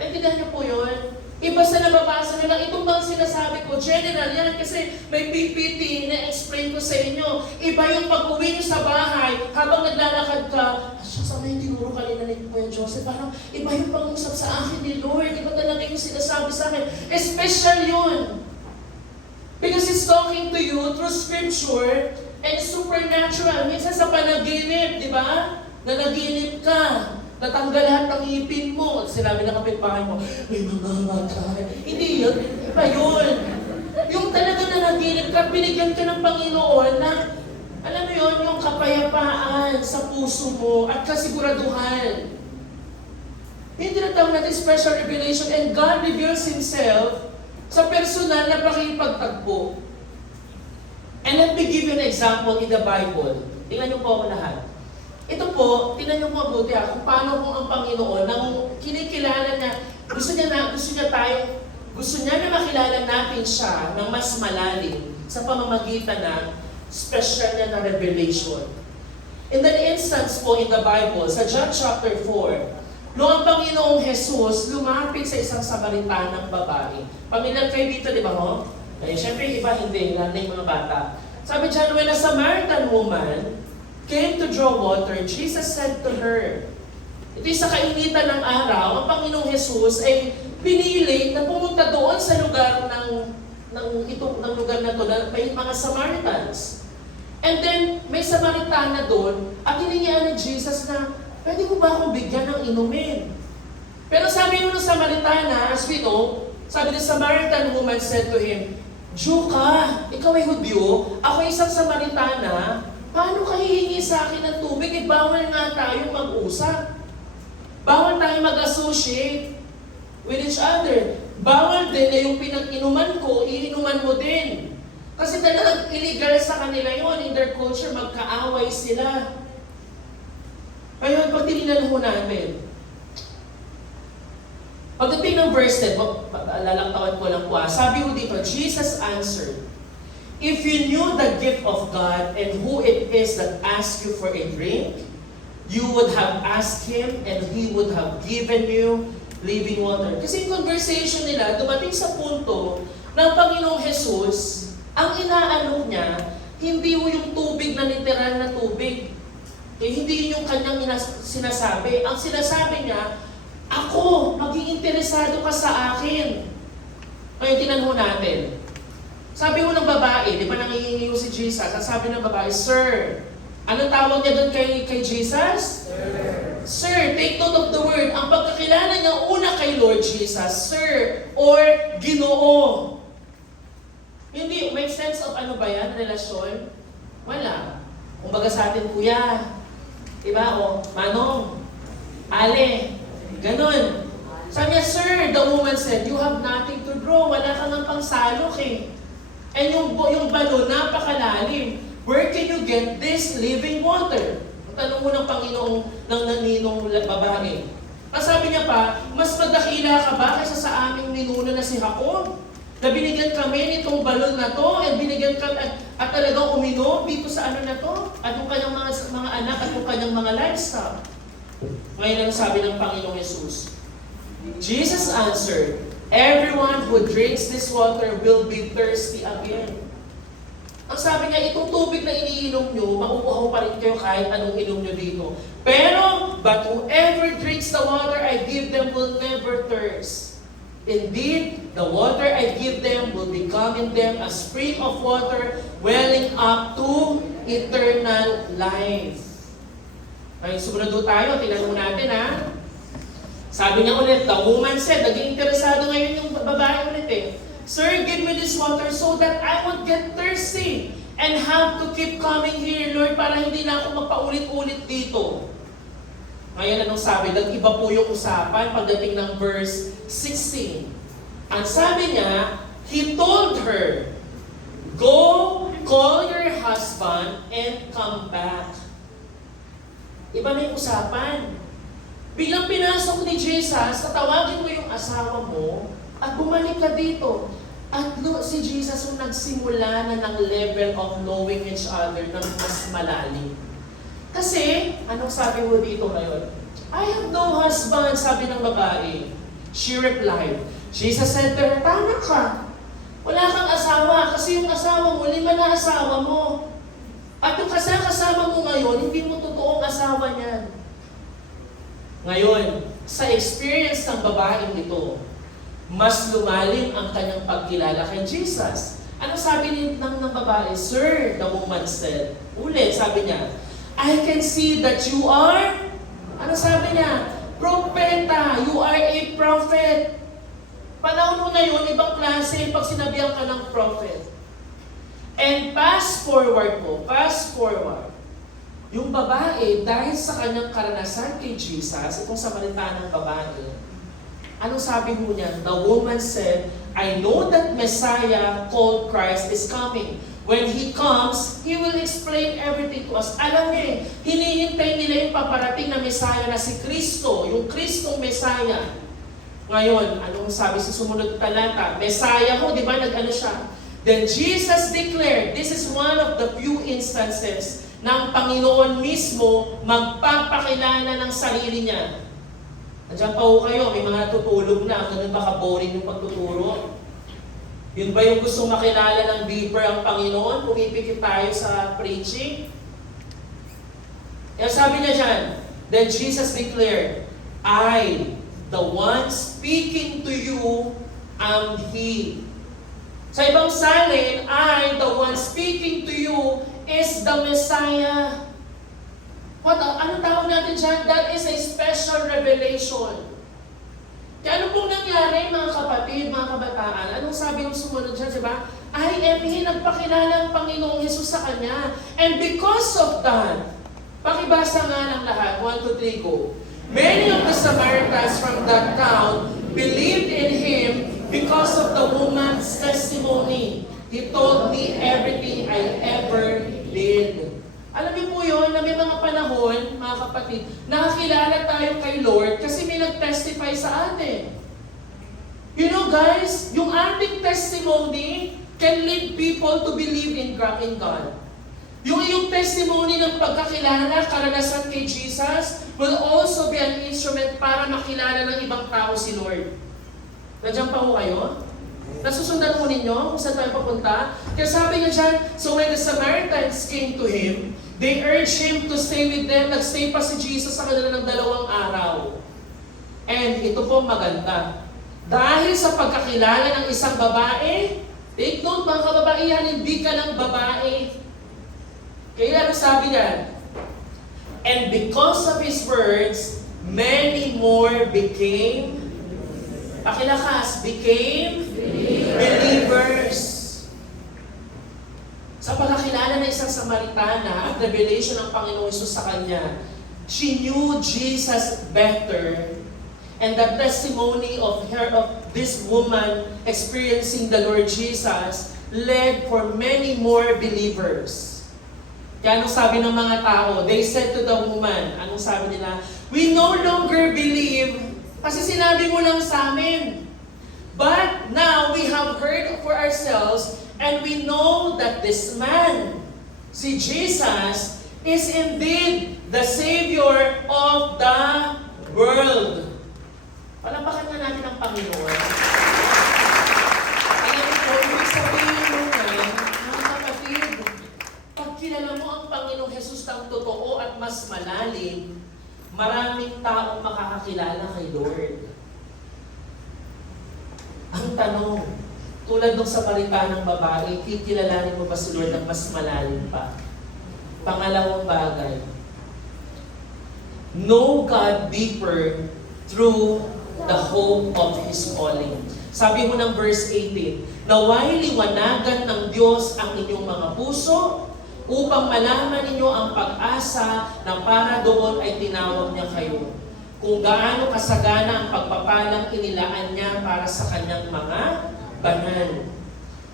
Naintindihan niyo po yun? Iba sa nababasa nyo lang, itong bang sinasabi ko, general yan kasi may PPT na explain ko sa inyo. Iba yung pag-uwi nyo sa bahay, habang naglalakad ka, siya sa may tinuro kanina ni Kuya Joseph, parang iba yung pag-usap sa akin ni Lord, iba talaga yung sinasabi sa akin. Special yun. Because He's talking to you through Scripture and supernatural. Minsan sa panaginip, di ba? Nanaginip ka. Natanggal lahat ng ngipin mo. At sinabi ng kapitbahay mo, may mga matay. Hindi yun. Iba yun. Yung talagang nanaginip ka, binigyan ka ng Panginoon na, alam mo yun, yung kapayapaan sa puso mo at kasiguraduhan. Hindi tinatawag natin special revelation and God reveals Himself sa personal na pakipagtagpo. And let me give you an example in the Bible. Tingnan niyo po ako lahat. Ito po, tingnan niyo po mabuti kung paano po ang Panginoon nang kinikilala niya, gusto niya na makilala natin siya ng mas malalim sa pamamagitan ng special niya na revelation. In that instance po in the Bible, sa John chapter 4, noong ang Panginoong Jesus lumapit sa isang Samaritanang babae. Pamilyar kayo dito, di ba ho? Eh, syempre iba hindi, lahat na yung mga bata. Sabi dyan, when a Samaritan woman came to draw water, Jesus said to her, ito sa kainitan ng araw, ang Panginoong Jesus ay pinili na pumunta doon sa lugar ng lugar na to, na may mga Samaritans. And then, may Samaritana doon, at hiningian ni Jesus na, pwede mo ba akong bigyan ng inumin? Pero sabi mo ng Samaritana, as we know, sabi ng Samaritan woman said to him, Jew ka, ikaw ay Hudyo, ako isang Samaritana, paano ka hihingi sa akin ng tubig? Bawal nga tayong mag-usap. Bawal tayong mag-associate with each other. Bawal din na yung pinag-inuman ko, iinuman mo din. Kasi talagang illegal sa kanila yon, in their culture, magkaaway sila. Ngayon, pag tinignan ho natin, pagdating ng verse 10, lalaktawan ko lang po, sabi ko dito, Jesus answered, if you knew the gift of God and who it is that asks you for a drink, you would have asked Him and He would have given you living water. Kasi yung conversation nila, dumating sa punto ng Panginoong Jesus, ang inaalok niya, hindi yung tubig na literal na tubig. Hindi yung kanyang sinasabi. Ang sinasabi niya, ako, maging interesado ka sa akin. Ngayon, tinanong natin. Sabi mo ng babae, di ba nangihingi si Jesus? Ang sabi ng babae, Sir, anong tawag niya doon kay Jesus? Sir, take note of the word. Ang pagkakilala niya una kay Lord Jesus, Sir, or Ginoo. Hindi, make sense of ano ba yan, relasyon? Wala. Kumbaga sa atin, Kuya, diba? O, Manong, Ale, ganon. Sabi niya, Sir, the woman said, you have nothing to draw. Wala ka ng pangsalok eh. And yung balon, napakalalim. Where can you get this living water? Tanong mo ng Panginoong, ng naninong babae. Ang sabi niya pa, mas madakila ka ba kaysa sa aming ninuno na si Jacob? Na binigyan kami nitong balon na to, at binigyan kami, at talagang uminom dito sa ano na to, at yung kanyang mga anak, at yung kanyang mga livestock. Ngayon ang sabi ng Panginoong Jesus, Jesus answered, everyone who drinks this water will be thirsty again. Ang sabi niya, itong tubig na iniinom nyo, makukuha pa rin kayo kahit anong inom nyo dito. Pero, but whoever drinks the water I give them will never thirst. Indeed, the water I give them will become in them a spring of water welling up to eternal life. Ngayon, sumunod tayo, tinanong natin ha. Sabi niya ulit, the woman said, naging interesado ngayon yung babae ulit eh. Sir, give me this water so that I won't get thirsty and have to keep coming here, Lord, para hindi na ako magpaulit-ulit dito. Ngayon, anong sabi? Nag-iba po yung usapan pagdating ng verse 16. Ang sabi niya, He told her, go, call your husband and come back. Iba na yung usapan. Biglang pinasok ni Jesus, tatawagin mo yung asawa mo at bumalik ka dito. At si Jesus yung nagsimula na ng level of knowing each other na mas malalim. Kasi, anong sabi mo dito ngayon? I have no husband, sabi ng babae. She replied, Jesus said to her, tama ka. Wala kang asawa kasi yung asawa mo, 5 na asawa mo. At yung kasama mo ngayon, hindi mo totoong asawa niyan. Ngayon, sa experience ng babaeng ito, mas lumalim ang kanyang pagkilala kay Jesus. Ano sabi ng babae? Sir, the woman said. Ulit, sabi niya, I can see that you are, ano sabi niya? Propeta, you are a prophet. Panahon mo ngayon, ibang klase pag sinabihan ka ng prophet. And fast forward. Yung babae, dahil sa kanyang karanasan kay Jesus, itong Samaritanang babae, anong sabi mo niya? The woman said, I know that Messiah called Christ is coming. When He comes, He will explain everything to us. Alam niya, hinihintay nila yung paparating na Messiah na si Kristo, yung Kristong Messiah. Ngayon, anong sabi sa sumunod talata? Messiah ho, di ba? Nag-ano siya? Then Jesus declared, this is one of the few instances na ang Panginoon mismo magpapakilala ng sarili niya. Nandiyan pa ho kayo, may mga tutulog na, ganun ba ka-boring yung pagtuturo? Yun ba yung gusto makilala ng deeper ang Panginoon? Pumipikit tayo sa preaching? Kaya sabi niya dyan, then Jesus declared, I, the one speaking to you, am He. Sa ibang salin, I, the one speaking to you, is the Messiah. Ano tawag natin dyan? That is a special revelation. Kaya ano pong nangyari, mga kapatid, mga kabataan? Anong sabi ng sumunod dyan, di ba? Nagpakilala ang Panginoong Hesus sa kanya. And because of that, pakibasa nga ng lahat, 1, 2, 3, go. Many of the Samaritans from that town believed in him because of the woman's testimony. He told me everything I ever did. Alam niyo po yun, na may mga panahon, mga kapatid, nakakilala tayo kay Lord kasi may nag-testify sa atin. You know guys, yung ating testimony can lead people to believe in God. Yung testimony ng pagkakilala, karanasan kay Jesus, will also be an instrument para makilala ng ibang tao si Lord. Nandiyan pa ho kayo? Nasusundan mo ninyo kung saan tayo papunta? Kaya sabi niya dyan, so when the Samaritans came to him, they urged him to stay with them. Nagstay pa si Jesus sa kanila ng 2 araw. And ito po maganda. Dahil sa pagkakilala ng isang babae, take note mga kababaihan, hindi ka lang babae. Kaya ano sabi niya? And because of his words, many more became, pakilakas, became believers. Sa pagkakilala ng isang Samaritana at revelation ng Panginoong Hesus sa kanya, she knew Jesus better, and the testimony of this woman experiencing the Lord Jesus led for many more believers. Kaya anong sabi ng mga tao? They said to the woman, anong sabi nila? We no longer believe kasi sinabi mo lang sa amin. But now we have heard for ourselves and we know that this man, si Jesus, is indeed the Savior of the world. Palapakan na natin ang Panginoon. Alam ko, ibig sabihin mo na, mga kapatid, pag kilala mo ang Panginoong Hesus ng totoo at mas malalim, maraming taong makakakilala kay Lord. Ang tanong, tulad ng Samaritanang babae, kikilalanin mo ba si Lord ng mas malalim pa? Pangalawang bagay, know God deeper through the hope of His calling. Sabi mo ng verse 18, nawa'y liwanagan ng Diyos ang inyong mga puso upang malaman ninyo ang pag-asa na para doon ay tinawag niya kayo. Kung gaano kasagana ang pagpapalang inilaan niya para sa kanyang mga banal.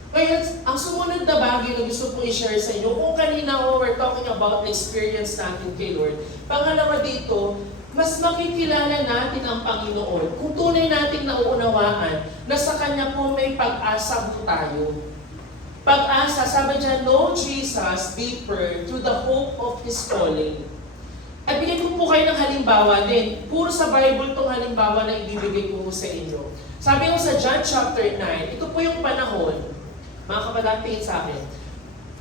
Kaya ang sumunod na bagay na gusto kong i-share sa inyo, kung kanina we're talking about the experience natin kay Lord, pangalawa dito, mas makikilala natin ang Panginoon kung tunay natin nauunawaan na sa Kanya po may pag-asa po tayo. Pag-asa, sabi dyan, know Jesus deeper through the hope of His calling. At bigyan ko po kayo ng halimbawa din. Puro sa Bible itong halimbawa na ibibigay ko sa inyo. Sabi ko sa John chapter 9, ito po yung panahon, mga kapatid, tingin sa akin.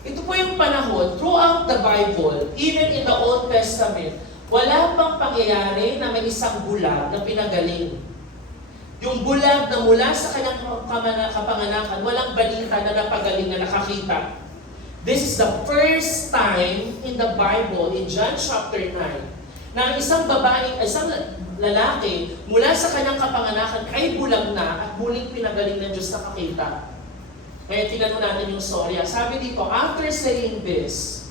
Ito po yung panahon, throughout the Bible, even in the Old Testament, wala pang pangyayari na may isang bulag na pinagaling. Yung bulag na mula sa kanyang kapanganakan, walang balita na napagaling na nakakita. This is the first time in the Bible, in John chapter 9, na isang babae, isang lalaki, mula sa kanyang kapanganakan ay bulag na at muling pinagaling ng Diyos na kakita. Kaya tinanong natin yung storya. Sabi dito, after saying this,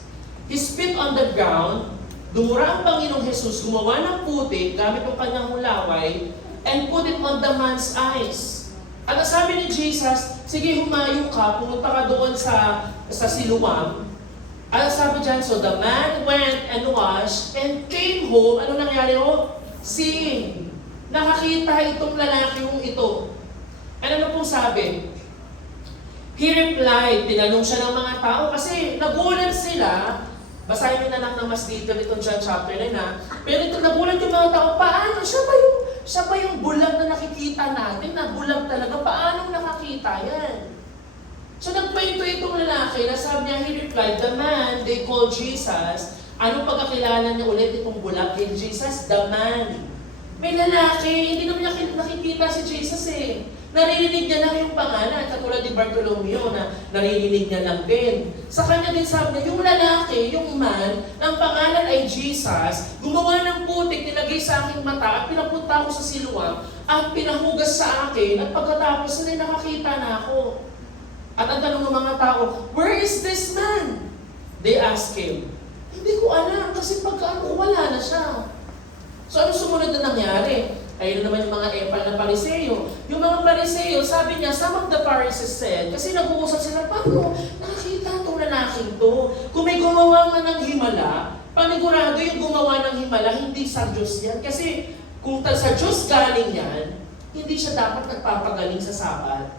he spit on the ground, dumura ang Panginoong Jesus, gumawa ng putik gamit ang kanyang hulaway, and put it on the man's eyes. At sabi ni Jesus, sige humayo ka, pumunta ka doon sa Siloam. At sabi dyan, so the man went and washed and came home. Ano nangyari ho? Seeing. Nakakita itong lalaki yung ito. Ano pong sabi? He replied, tinanong siya ng mga tao kasi nagulat sila. Basahin na lang ng mas detail itong John chapter 9 na. Pero ito nagulat yung mga tao, paano? Siya ba yung bulag na nakikita natin, na bulag talaga? Paano nakakita yan? So nagpainto itong lalaki na sabi niya, he replied, the man they call Jesus. Anong pagkakilala niya ulit itong bulag kay Jesus? The man. May lalaki, hindi naman niya nakikita si Jesus eh. Naririnig niya lang yung pangalan, katulad ni Bartolomeo na naririnig niya lang din. Sa kanya din sabi niya, yung lalaki, yung man, ang pangalan ay Jesus, gumawa ng putik, nilagay sa aking mata at pinapunta ako sa Siloam at pinahugas sa akin at pagkatapos na nakakita na ako. At ang tanong ng mga tao, where is this man? They ask him, hindi ko alam kasi pagkaano wala na siya. So ano sumunod na nangyari? Ayun naman yung mga epal na Pariseo. Yung mga Pariseo, sabi niya, some of the Pharisees said, kasi nag-uusap sila, paano nakakita itong lalaking to? Kung may gumawa man ng himala, panigurado yung gumawa ng himala, hindi sa Diyos yan. Kasi kung sa Diyos galing yan, hindi siya dapat nagpapagaling sa Sabat.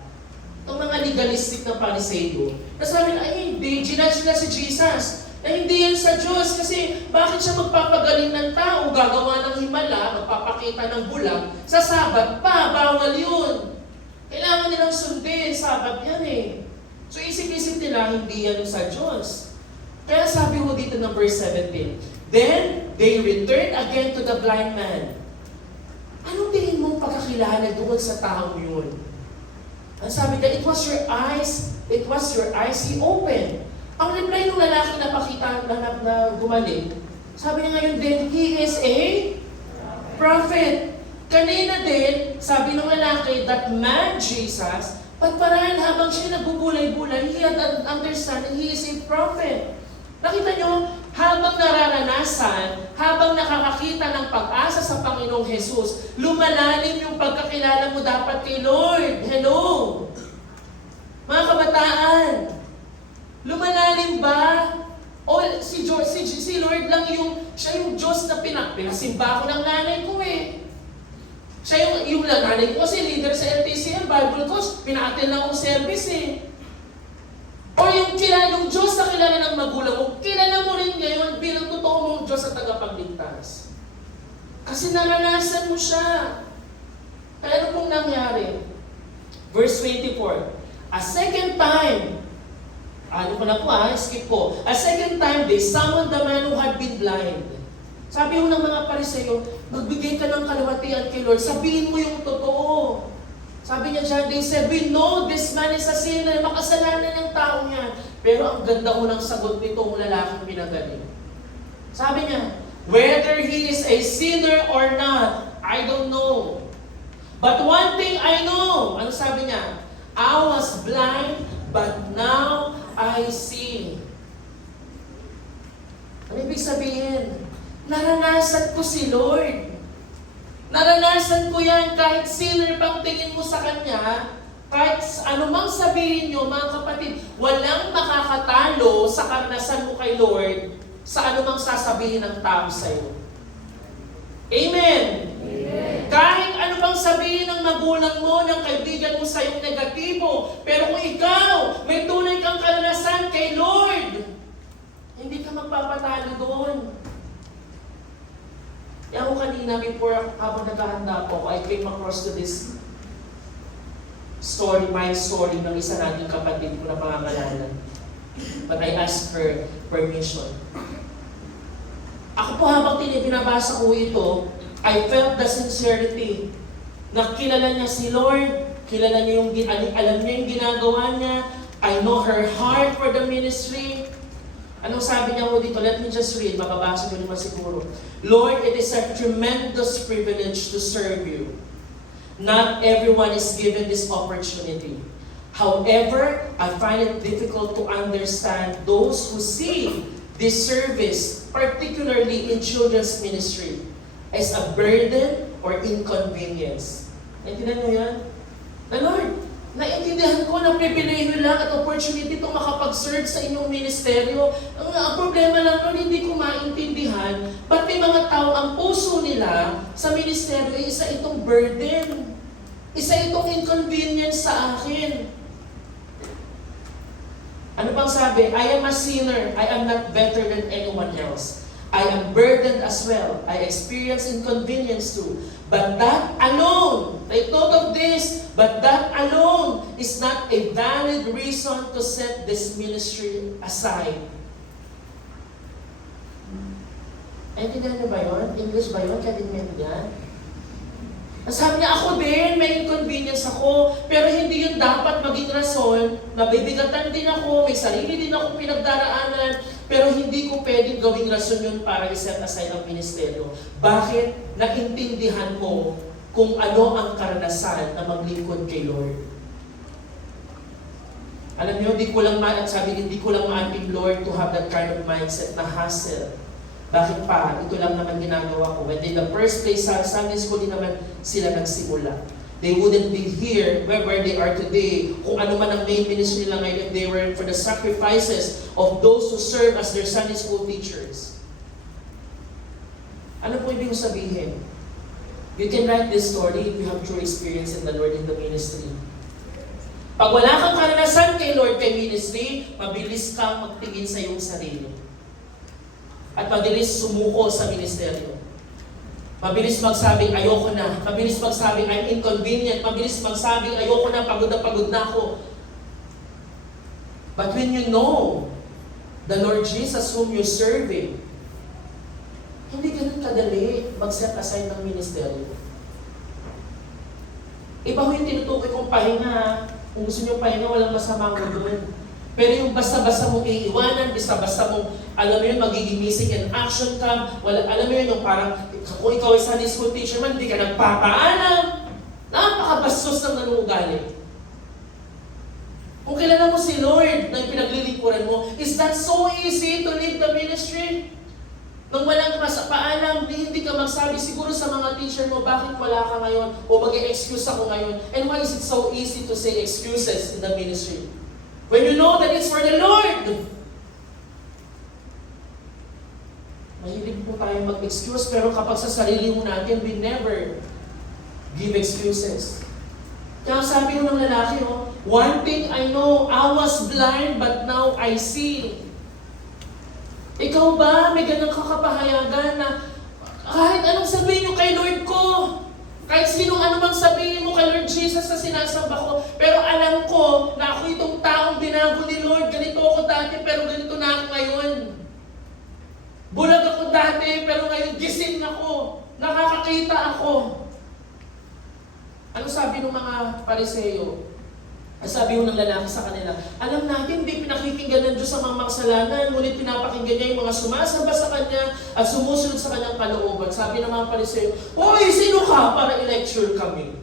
Itong mga legalistic na Pariseo, nasabi na, ay hindi, ginudge na si Jesus. Na hindi yan sa Diyos kasi bakit siya magpapagaling ng tao, gagawa ng himala, magpapakita ng bulag, sa Sabat pa, bawal yun. Kailangan nilang sundin, Sabat yan eh. So isip-isip nila, hindi yan sa Diyos. Kaya sabi ho dito ng verse 17, then they returned again to the blind man. Anong tingin mong pagkakilala doon sa taong yun? Ang sabi niya, it was your eyes he opened. Ang reply ng lalaki na pakita na gumaling, sabi niya ngayon din, he is a prophet. Kanina din, sabi ng lalaki, that man, Jesus, pagparaan habang siya nagbubulay-bulay, he had understand that he is a prophet. Nakita niyo, habang nararanasan, habang nakakakita ng pag-asa sa Panginoong Jesus, lumalalim yung pagkakilala mo dapat kay Lord. Hello! Mga kabataan, lumalalim ba? O si Lord lang siya yung Diyos na pinasimba ko ng nanay ko eh. Siya yung nanay ko kasi leader sa LTCM, Bible Coach, pina-attend lang akong service eh. O yung Diyos na kilala ng magulang mo, kilala mo rin ngayon bilang totoo mong Diyos at tagapagligtas. Kasi naranasan mo siya. Kaya ano pong nangyari? Verse 24, a second time, skip ko. A second time, they summoned the man who had been blind. Sabi mo ng mga Pariseo, magbigay ka ng kalawatian kay Lord, sabihin mo yung totoo. Sabi niya dyan, they said, we know this man is a sinner, makasalanan ng tao niya. Pero ang ganda mo ng sagot nitong lalaking pinagaling. Sabi niya, whether he is a sinner or not, I don't know. But one thing I know, ano sabi niya? I was blind, but now I see. Ano ibig sabihin? Naranasan ko si Lord. Naranasan ko yan kahit sinner pang tingin mo sa Kanya, kahit anumang sabihin nyo, mga kapatid, walang makakatalo sa karanasan mo kay Lord sa anumang sasabihin ng tao sa'yo. Amen? Amen. Kahit ano pang sabihin ng magulang mo, ng kaibigan mo sa'yong negatibo, pero kung ikaw, may tunay kang karanasan kay Lord, hindi ka magpapatalo doon. Kaya ako kanina, habang naghahanda po, I came across to this story, my story, ng isa nating kapatid ko na pangangalanan. But I asked her permission. Ako po habang binabasa ko ito, I felt the sincerity na kilala niya si Lord, kilala niya alam niya yung ginagawa niya, I know her heart for the ministry. Anong sabi niya po dito? Let me just read, mababasa ko naman siguro. Lord, it is a tremendous privilege to serve you. Not everyone is given this opportunity. However, I find it difficult to understand those who see this service, particularly in children's ministry, as a burden or inconvenience. Naintindihan niyo yan? Na Lord, naiintindihan ko na pribilehiyo lang at opportunity itong makapag-serve sa inyong ministeryo. Ang problema lang, Lord, hindi ko maintindihan. Ba't may mga tao, ang puso nila sa ministeryo ay isa itong burden. Isa itong inconvenience sa akin. Ano pang sabi? I am a sinner. I am not better than anyone else. I am burdened as well. I experience inconvenience too. But that alone, take note of this, but that alone is not a valid reason to set this ministry aside. Naintindihan niyo ba yun? English ba yun? Kaya din maintindihan? Sabi niya, ako din, may inconvenience ako, pero hindi yun dapat maging rason. Nabibigatan din ako, may sarili din ako pinagdaraanan, pero hindi ko pwedeng gawing rason yun para i-set aside ang ministeryo. Bakit? Naintindihan mo kung ano ang karanasan na maglingkod kay Lord. Alam niyo, hindi ko lang maating Lord to have that kind of mindset na hassle. Bakit pa? Ito lang naman ginagawa ko. When in the first place, sa Sunday school din naman sila nagsimula. They wouldn't be here where they are today. Kung ano man ang main ministry nila ngayon, if they were for the sacrifices of those who serve as their Sunday school teachers. Ano po ibig sabihin? You can write this story if you have true experience in the Lord in the ministry. Pag wala kang karanasan kay Lord kay ministry, mabilis kang magtingin sa iyong sarili. At mabilis sumuko sa ministeryo. Mabilis magsabing, ayoko na. Mabilis magsabing, I'm inconvenient. Mabilis magsabing, ayoko na, pagod na ako. But when you know the Lord Jesus whom you're serving, hindi ganun kadali mag-set aside ng ministeryo. Iba ho yung tinutukoy kong pahinga. Kung gusto nyo pahinga, walang masamang doon. Pero yung basta-basta mong iiwanan, basta-basta mong, alam mo yun, magiging missing in action ka, alam mo yun, yung parang, kung ikaw ay Sunday school teacher man, hindi ka nagpapaalam. Napakabastos ng nanuugali. Kung kilala mo si Lord na pinaglilingkuran mo, is that so easy to leave the ministry? Nang walang paalam, hindi ka magsabi siguro sa mga teacher mo, bakit wala ka ngayon? O mag-e-excuse ako ngayon? And why is it so easy to say excuses in the ministry? When you know that it's for the Lord. Mahilig po tayo mag-excuse, pero kapag sa sarili mo natin, we never give excuses. Kaya sabi ko ng lalaki, one thing I know, I was blind, but now I see. Ikaw ba, may ganang kakapahayagan na kahit anong sabihin nyo kay Lord ko, kahit sinong anumang sabihin mo kay Lord Jesus na sinasamba ko, pero alam ko na ako itong taong binago ni Lord. Ganito ako dati, pero ganito na ako ngayon. Bulag ako dati, pero ngayon gising ako. Nakakakita ako. Ano sabi ng mga Pariseo? Sabi ko ng lalaki sa kanila, alam natin, hindi pinakikinggan ng Diyos ang mga makasalanan, ngunit pinapakinggan niya yung mga sumasamba sa Kanya at sumusunod sa Kanyang kalooban. Sabi ng mga Pariseo, hoy, sino ka para i-lecture kami?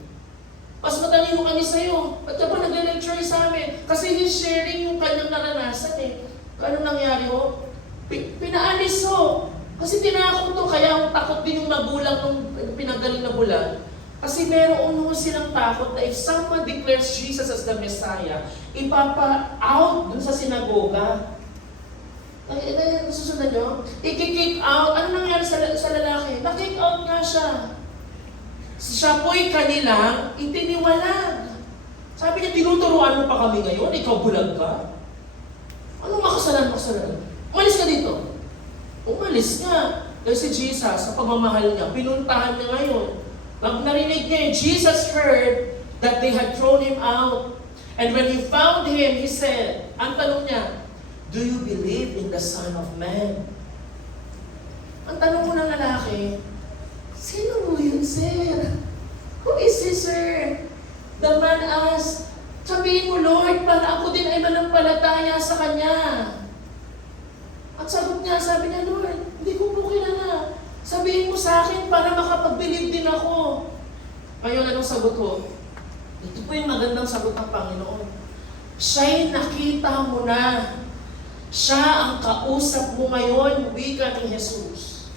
Mas matalino kami sa'yo. Ba't ka ba nag-lecture sa amin? Kasi he's sharing yung kanyang naranasan eh. Ano nangyari ho? Pinaalis ho. Kasi tinakot to, kaya takot din yung magulang nung pinagaling na bulan. Kasi meron silang takot na if someone declares Jesus as the Messiah, ipapa-out dun sa sinagoga. Ay, nasusunod nyo? I-kick out. Ano nangyari sa lalaki? Na-kick out nga siya. Siya po'y kanilang itiniwalag. Sabi niya, tinuturuan mo pa kami ngayon? Ikaw bulag ka? Anong makasalanan? Umalis ka dito. Umalis nga. Dahil si Jesus, sa pagmamahal niya, pinuntahan niya ngayon. Narinig niya, Jesus heard that they had thrown him out. And when he found him, he said, ang tanong niya, do you believe in the Son of Man? Ang tanong mo ng lalaki, sino mo yun, sir? Who is he, sir? The man asked, sabihin mo, Lord, para ako din ay manampalataya sa Kanya. At sagot niya, sabi niya, Lord, hindi ko po kilala. Sabihin mo sa akin para makapag-believe din ako. Ngayon, anong sagot ko? Ito po yung magandang sagot ng Panginoon. Siya'y nakita mo na. Siya ang kausap mo ngayon, wika ni Jesus.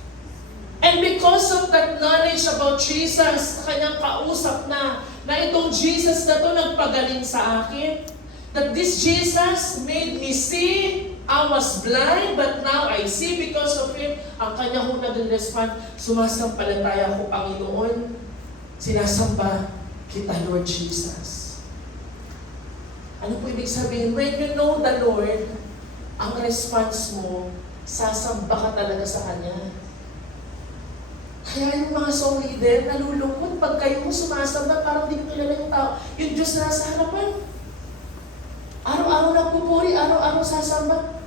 And because of that knowledge about Jesus, kanyang kausap na itong Jesus na to nagpagaling sa akin, that this Jesus made me see. I was blind, but now I see because of Him. Ang kanya hong nag-respond, sumasampalataya ko, Panginoon, sinasamba kita, Lord Jesus. Ano po ibig sabihin? When you know the Lord, ang response mo, sasamba ka talaga sa Kanya. Kaya yung mga song leader, nalulungkot pag kayo mo sumasamba, parang di ko kilala yung tao. Yung Diyos na nasa harapan. Araw-araw nagpupuri, araw-araw sasamba.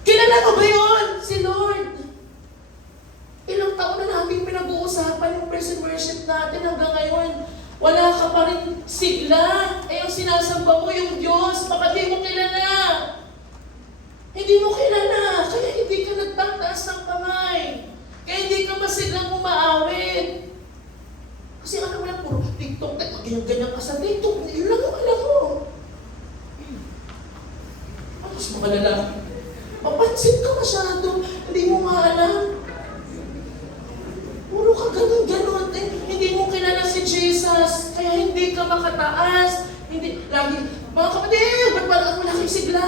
Kilala ko ba yun? Si Lord. Ilang taon na namin pinag-uusap praise and worship natin hanggang ngayon, wala ka pa rin sigla. Eh, ang sinasamba mo yung Diyos, baka di mo kilala. Hindi mo kilala, kaya hindi ka nagtataas ng kamay. Kaya hindi ka masiglang umaawit. Kasi ano mo lang, puro TikTok, ganyan-ganyan ka sa TikTok, yun lang yung alam mo. Tapos mga lalaki, mapansin ka masyado, hindi mo nga alam. Puro ka ganun-ganun, hindi mo kilala si Jesus, kaya hindi ka makataas. Hindi, lagi, mga kapatid, ba't parang wala kayong sigla?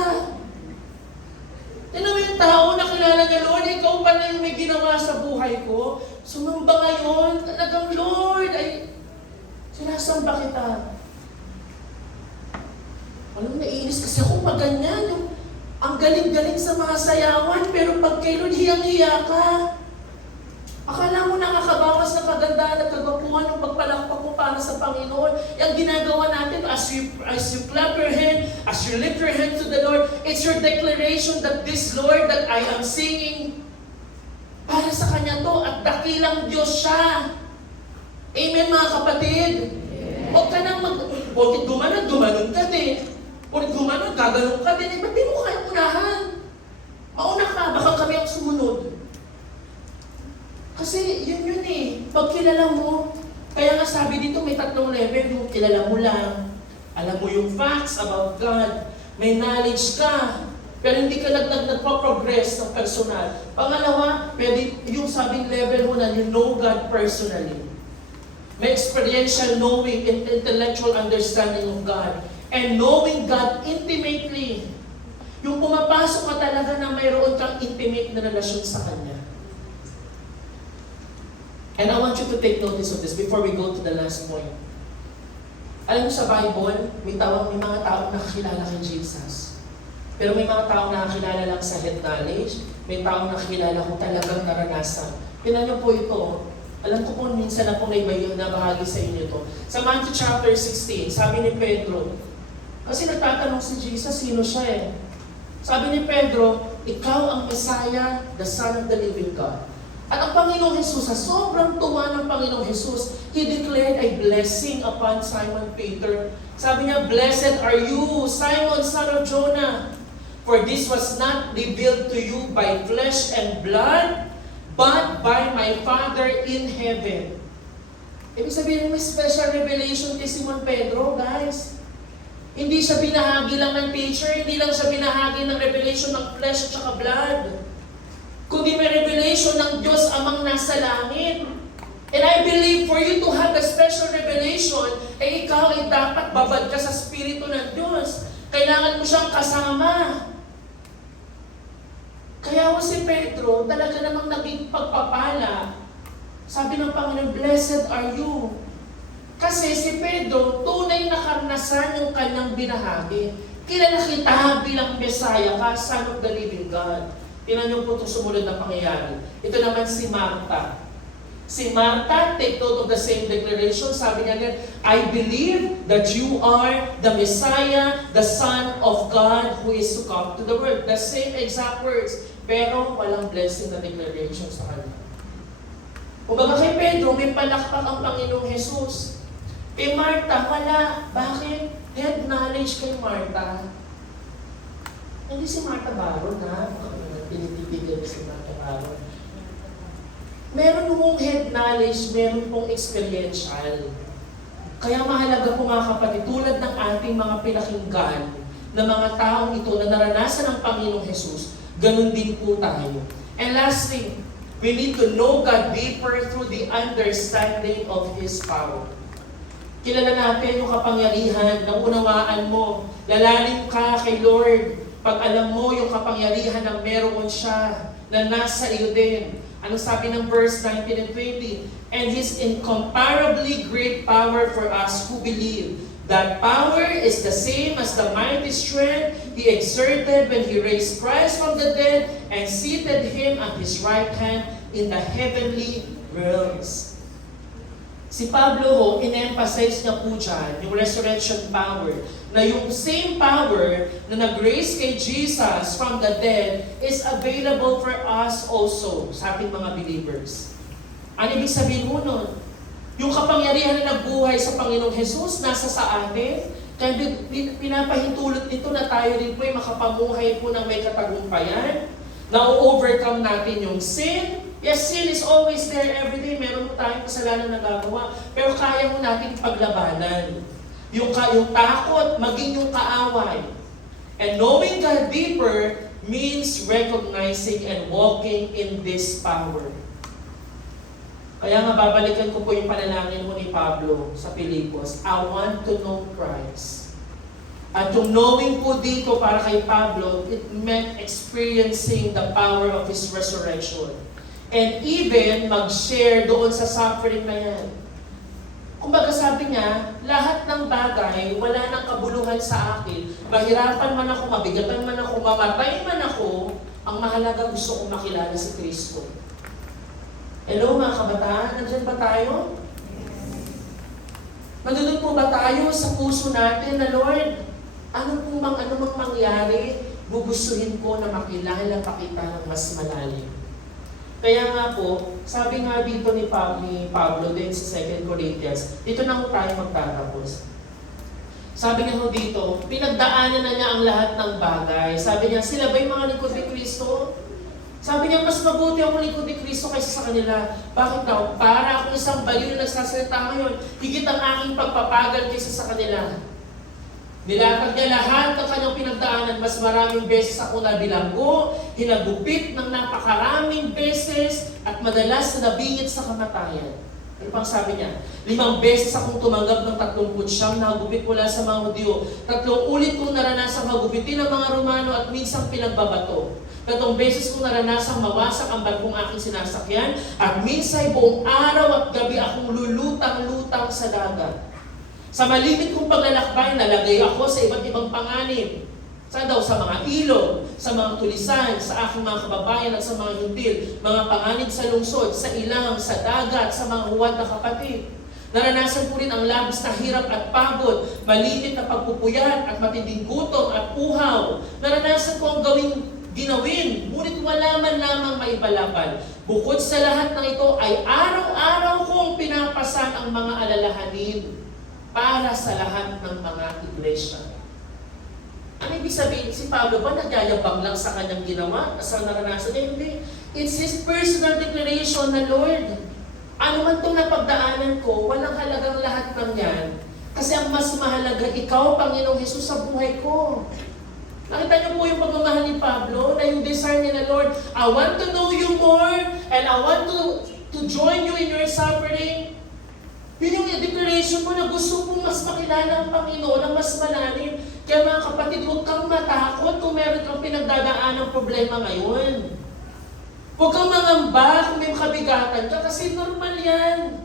Tignan mo yung tao na kilala niya, Lord, ikaw pa na yung may ginawa sa buhay ko. Sumamba ngayon, talagang Lord, ay, sinasamba kita. Alam, naiinis kasi ako pag ganyan, yung, ang galing-galing sa mga sayawan, pero pag kay Lord, hiyang-hiya ka. Akala mo nakakabawas na kagandahan at kagwapuhan ng pagpalakpak mo para sa Panginoon. Yung ginagawa natin as you clap your hand, as you lift your hand to the Lord, it's your declaration that this Lord that I am singing, para sa Kanya to, at dakilang Diyos siya. Amen mga kapatid? Huwag ka nang bakit gumanon ka din. Bakit gumanon, gaganon ka din. Ba't di mo kaya unahan? Mauna ka, baka kami ang sumunod. Kasi yun eh, pag kilala mo, kaya nga sabi dito may 3 level, yung kilala mo lang, alam mo yung facts about God, may knowledge ka, pero hindi ka nagpa-progress ng personal. Pangalawa, pwede yung sabing level mo na you know God personally. May experiential knowing and intellectual understanding of God. And knowing God intimately. Yung pumapasok ka talaga na mayroon kang intimate na relasyon sa Kanya. And I want you to take notice of this before we go to the last point. Alam mo sa Bible, may mga taong nakakilala kay Jesus. Pero may mga taong nakakilala lang sa head knowledge, may taong nakakilala kung talagang naranasan. Tingnan niyo po ito. Alam ko po minsan na po nabahagi sa inyo ito. Sa Matthew chapter 16, sabi ni Pedro, kasi nagtatanong si Jesus, sino siya eh? Sabi ni Pedro, ikaw ang Messiah, the Son of the living God. At ang Panginoong Jesus, sa sobrang tuwa ng Panginoong Jesus, He declared a blessing upon Simon Peter. Sabi niya, blessed are you, Simon, son of Jonah, for this was not revealed to you by flesh and blood, but by my Father in heaven. Ibig sabihin, may special revelation kay Simon Pedro, guys. Hindi siya binahagi lang ng teacher, hindi lang siya binahagi ng revelation ng flesh at saka blood. Kundi may revelation ng Diyos amang nasa langit. And I believe for you to have a special revelation, eh ikaw ay dapat babad ka sa Espiritu ng Diyos. Kailangan mo siyang kasama. Kaya si Pedro, talaga namang naging pagpapala. Sabi ng Panginoon, blessed are you. Kasi si Pedro, tunay na karanasan yung kanyang binahagi. Kilala kita bilang Messiah ka, Son of the living God. Tingnan niyo po itong sumunod na pangyayari. Ito naman si Martha. Si Martha, take note of the same declaration. Sabi niya, I believe that you are the Messiah, the Son of God who is to come to the world. The same exact words. Pero walang blessing na declaration sa kanya. Kumbaga kay Pedro, may palakpak ang Panginoong Jesus. Kay Martha, wala. Bakit? Head knowledge kay Martha. Hindi si Martha Baron, ha? Tinititigan si Martha Baron. Meron mong head knowledge, meron pong experiential. Kaya mahalaga po mga kapatid, tulad ng ating mga pinakinggan na mga taong ito na naranasan ng Panginoong Jesus, ganun din po tayo. And lastly, we need to know God deeper through the understanding of His power. Kilala natin yung kapangyarihan, naunawaan mo, lalalim ka kay Lord, pag alam mo yung kapangyarihan na meron siya, na nasa iyo din. Ano sabi ng verse 19 and 20? And His incomparably great power for us who believe. That power is the same as the mighty strength He exerted when He raised Christ from the dead and seated Him at His right hand in the heavenly realms. Si Pablo, in-emphasize niya po dyan, yung resurrection power, na yung same power na nag-raise kay Jesus from the dead is available for us also, sa ating mga believers. Ano ibig sabihin mo nun? Yung kapangyarihan na nagbuhay sa Panginoong Jesus, nasa sa atin. Kaya pinapahintulot nito na tayo rin po ay makapamuhay po ng may katagumpayan. Na-overcome natin yung sin. Yes, sin is always there every day. Meron po tayong kasalanan na nagagawa. Pero kaya mo natin paglabanan. Yung takot, maging yung kaaway. And knowing God deeper means recognizing and walking in this power. Kaya nga babalikan ko po yung panalangin mo ni Pablo sa Filipos. I want to know Christ. At yung knowing po dito para kay Pablo, it meant experiencing the power of His resurrection. And even mag-share doon sa suffering na yan. Kumbaga sabi niya, lahat ng bagay, wala nang kabuluhan sa akin. Mahirapan man ako, mabigatan man ako, mamatay man ako, ang mahalaga gusto kong makilala si Kristo. Hello mga kabataan, nandiyan ba tayo? Nandun po ba tayo sa puso natin na Lord, ano mang mangyari, gugustuhin ko na makilala pa kita ng mas malalim. Kaya nga po, sabi nga dito ni Pablo din sa 2 Corinthians, dito na ho tayo magtatapos. Sabi niya ho dito, pinagdaanan na niya ang lahat ng bagay. Sabi niya, sila ba yung mga lingkod ni Kristo? Sabi niya, mas mabuti ako lingkod ni Kristo kaysa sa kanila. Bakit daw? Para akong isang baliw na nagsasalita ngayon, higit ang aking pagpapagal kaysa sa kanila. Nilatag niya lahat ng kanyang pinagdaanan, mas maraming beses ako nabilanggo, hinagupit ng napakaraming beses, at madalas na nabingit sa kamatayan. Ano pang sabi niya? 5 beses akong tumanggap ng 39 na hagupit mula sa mga Hudyo. 3 ulit kong naranasang hagupitin ng mga Romano at minsang pinagbabato. 3 beses kong naranasang mawasak ang barkong aking sinasakyan at minsay buong araw at gabi akong lulutang-lutang sa dagat. Sa malimit kong paglalakbay, nalagay ako sa iba't ibang panganib. Saan daw? Sa mga ilog, sa mga tulisan, sa aking mga kababayan at sa mga hintil, mga panganib sa lungsod, sa ilang, sa dagat, sa mga huwad na kapatid. Naranasan ko rin ang labis na hirap at pagod, malimit na pagpupuyat at matinding gutom at uhaw. Naranasan ko ang ginawin, ngunit wala man lamang maibalaban. Bukod sa lahat ng ito ay araw-araw kong pinapasan ang mga alalahanin para sa lahat ng mga iglesia. Ano ibig sabihin? Si Pablo ba nagyayabang lang sa kanyang ginawa? Sa naranasan niya? Hindi. It's his personal declaration na, Lord, ano man itong napagdaanan ko, walang halagang lahat ng yan. Kasi ang mas mahalaga, ikaw, Panginoong Jesus, sa buhay ko. Nakita niyo po yung pagmamahal ni Pablo, na yung desire niya na, Lord, I want to know you more, and I want to join you in your suffering. Yun yung declaration mo na gusto mong mas makilala ang Panginoon ng mas malalim. Kaya mga kapatid, huwag kang matakot kung meron kang pinagdadaan ng problema ngayon. Huwag kang mangamba kung may kabigatan ka kasi normal yan.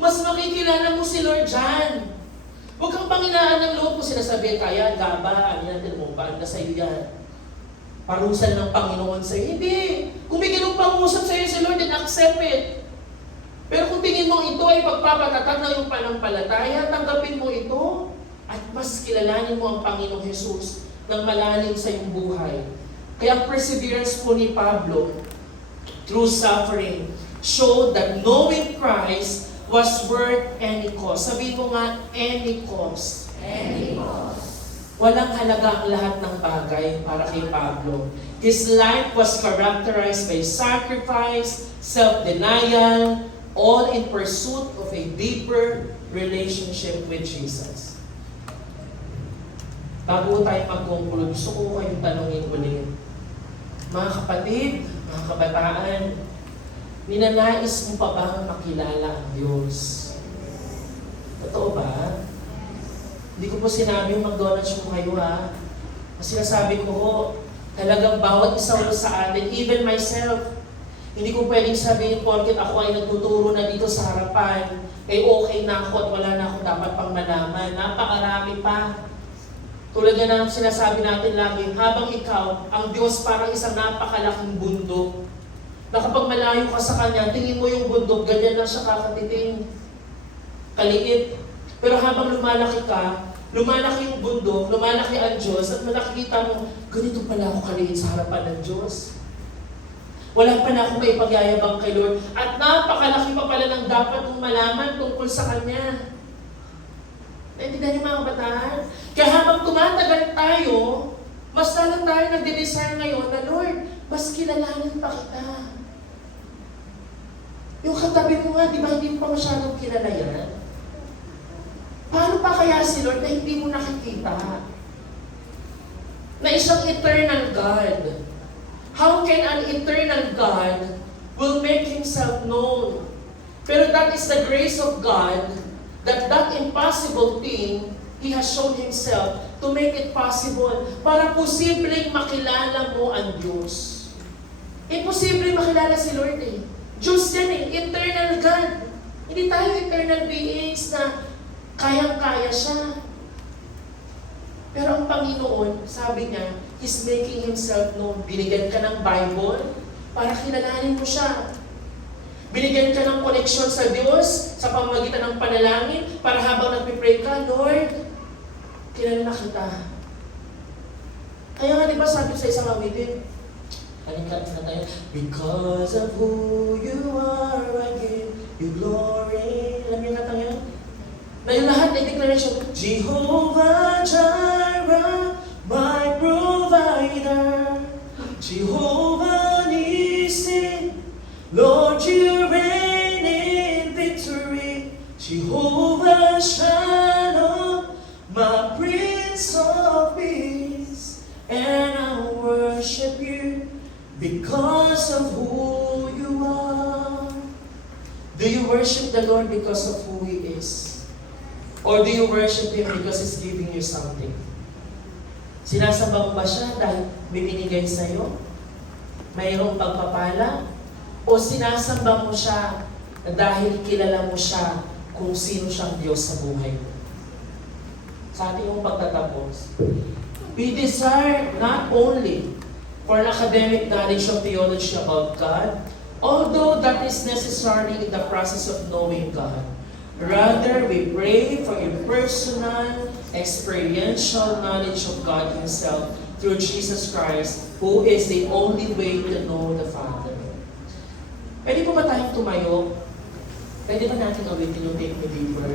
Mas makikilala mo si Lord dyan. Huwag kang panginaan ng loob kung sinasabihin kaya, gaba, ano yan, tinumubaan na sa'yo yan. Parusan ng Panginoon sa'yo. Hindi. Kung may ganung pangusap sa'yo si Lord, then accept it. Pero kung tingin mo ito ay pagpapatatag na yung panampalataya, tanggapin mo ito at mas kilalanin mo ang Panginoong Jesus ng malalim sa iyong buhay. Kaya perseverance po ni Pablo through suffering showed that knowing Christ was worth any cost. Sabihin ko nga, any cost. Any cost. Walang halaga ang lahat ng bagay para kay Pablo. His life was characterized by sacrifice, self-denial, all in pursuit of a deeper relationship with Jesus. Bago tayo mag-conclude, gusto ko kayong tanongin ulit. Mga kapatid, mga kabataan, ninanais mo pa bang makilala ang Diyos? Totoo ba? Hindi ko po sinabi mag-donate mo kayo ha. Kasi sinasabi ko ho, talagang bawat isa sa atin, even myself, hindi ko pwedeng sabihin porket ako ay nagtuturo na dito sa harapan, okay na ako at wala na ako dapat pang malaman. Napakarami pa. Tulad nga ng sinasabi natin lagi, habang ikaw, ang Diyos parang isang napakalaking bundok. Na kapag malayo ka sa Kanya, tingin mo yung bundok, ganyan lang siya kakatiting. Kaliit. Pero habang lumalaki ka, lumalaki yung bundok, lumalaki ang Diyos, at nakikita mo, ganito pala ako kaliit sa harapan ng Diyos. Wala pa na akong maipagyayabang kay Lord. At napakalaki pa pala ng dapat mong malaman tungkol sa Kanya. Naintindihan niyo mga kabataan? Kaya habang tumatagal tayo, mas lang tayo nagde-desire ngayon na, Lord, mas kilalanin pa kita. Yung katabi mo nga, di ba hindi mo pa masyadong kilala yan? Paano pa kaya si Lord na hindi mo nakikita? Na isang eternal God. How can an eternal God will make Himself known? Pero that is the grace of God, that impossible thing, He has shown Himself to make it possible para posibleng makilala mo ang Diyos. Imposible makilala si Lord eh. Diyos yan eh, eternal God. Hindi tayo eternal beings na kayang-kaya siya. Pero ang Panginoon, sabi niya, He's making Himself known. Binigyan ka ng Bible para kilalanin mo siya. Binigyan ka ng connection sa Diyos sa pamamagitan ng panalangin para habang nagpipray ka, Lord, kilala na kita. Kaya nga diba sabi sa isang awitin, kanina na tayo, because of who you are, I give you glory. Alam niyo nga tayo? Na yung lahat ay declaration, Jehovah Jireh, my provider, Jehovah Nissi, Lord, you reign in victory, Jehovah Shalom, my Prince of Peace, and I worship you because of who you are. Do you worship the Lord because of who He is? Or do you worship Him because He's giving you something? Sinasamba mo ba siya dahil may binigay sa'yo? Mayroong pagpapala? O sinasamba mo siya dahil kilala mo siya kung sino siyang Diyos sa buhay mo? Sa ating yung pagtatapos, we desire not only for an academic knowledge of theology about God, although that is necessary in the process of knowing God. Rather, we pray for a personal, experiential knowledge of God Himself through Jesus Christ, who is the only way to know the Father. Pwede po ba tayong tumayo? Pwede ba natin awitin yung Take Me Deeper?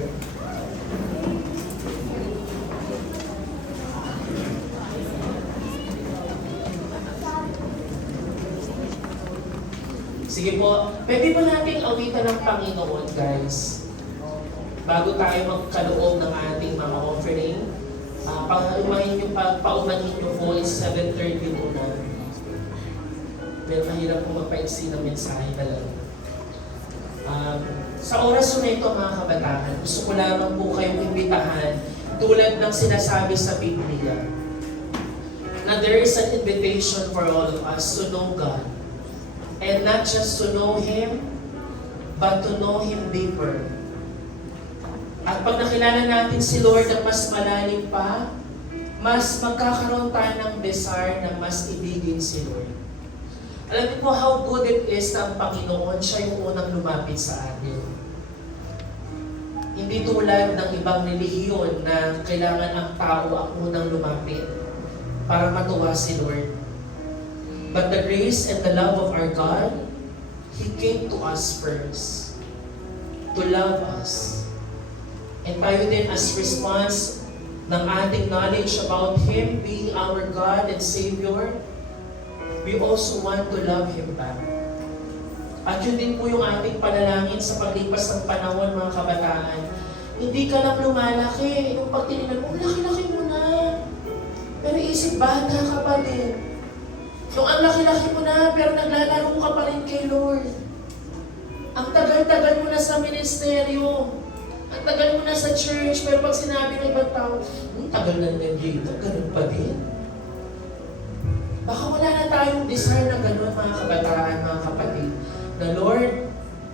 Sige po, pwede ba nating awitan ng Panginoon, guys? Bago tayo magkaloob ng ating mga offering, paumahin nyo po is 7:30 muna. Pero mahirap po magpaiksi ng mensahe na lang. Sa oras na ito mga kabataan, gusto ko lamang po kayong imbitahan tulad ng sinasabi sa Biblia na there is an invitation for all of us to know God. And not just to know Him, but to know Him deeper. At pag nakilala natin si Lord na mas malalim pa, mas magkakaroon tayo ng desire na mas ibigin si Lord. Alam niyo po how good it is na ang Panginoon, siya yung unang lumapit sa atin. Hindi tulad ng ibang relihiyon na kailangan ang tao ang unang lumapit para matuwa si Lord. But the grace and the love of our God, He came to us first to love us. And tayo din as response ng ating knowledge about Him being our God and Savior, we also want to love Him back. At yun din po yung ating panalangin sa paglipas ng panahon, mga kabataan. Hindi ka lang lumalaki. Yung pag tinignan mo, laki-laki mo na. Pero isip, bata ka pa din. Yung ang laki-laki mo na, pero naglalaro ka pa rin kay Lord. Ang tagal-tagal mo na sa ministeryo. Ang tagal mo na sa church, pero pag sinabi ng ibang tao, tagal na dito, ganun pa din. Baka wala na tayong desire na ganun, mga kabataan, mga kapatid. Na Lord,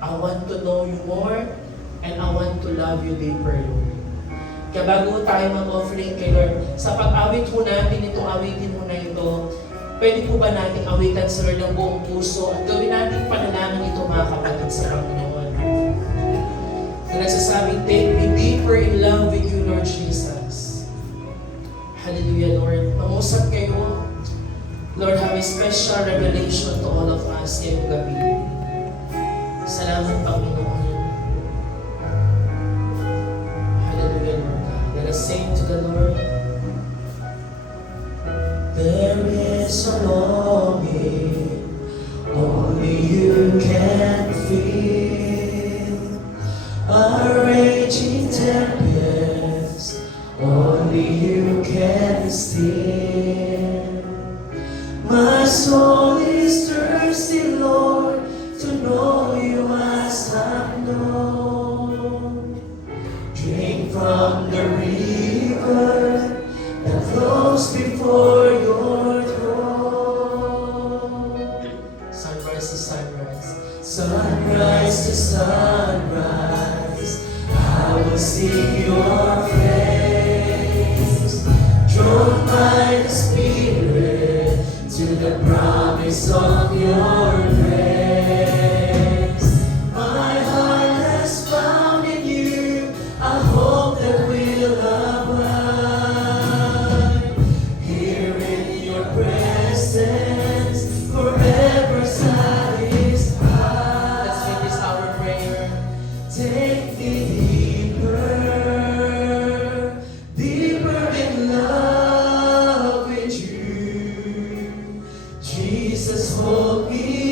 I want to know you more, and I want to love you deeper, Lord. Kaya bago tayo mag-offering kay Lord, sa pag-awit ho natin ito, awitin mo na ito, pwede po ba natin awitan sa Lord ng buong puso at gawin natin panalangin ito, mga kapatid, sa Panginoon. Na nagsasabing, take me deeper in love with you, Lord Jesus. Hallelujah, Lord. Mangusap kayo. Lord, have a special revelation to all of us taas ngayong gabi. Salamat, Panginoon. Hallelujah, Lord God. Let us sing to the Lord. There is a longing only you can feel, a raging tempest only you can still. My soul is thirsty, Lord, to know you as I know. Drink from the river that flows before your throne. Sunrise to sunrise, sunrise to sunrise, I will sing your praise. Drawn by the Spirit to the promise of your grace. My heart has found in you a hope that will abide. Here in your presence, forever satisfied. Let's make this our prayer. Take me deeper, deeper in love with you. Jesus, hold me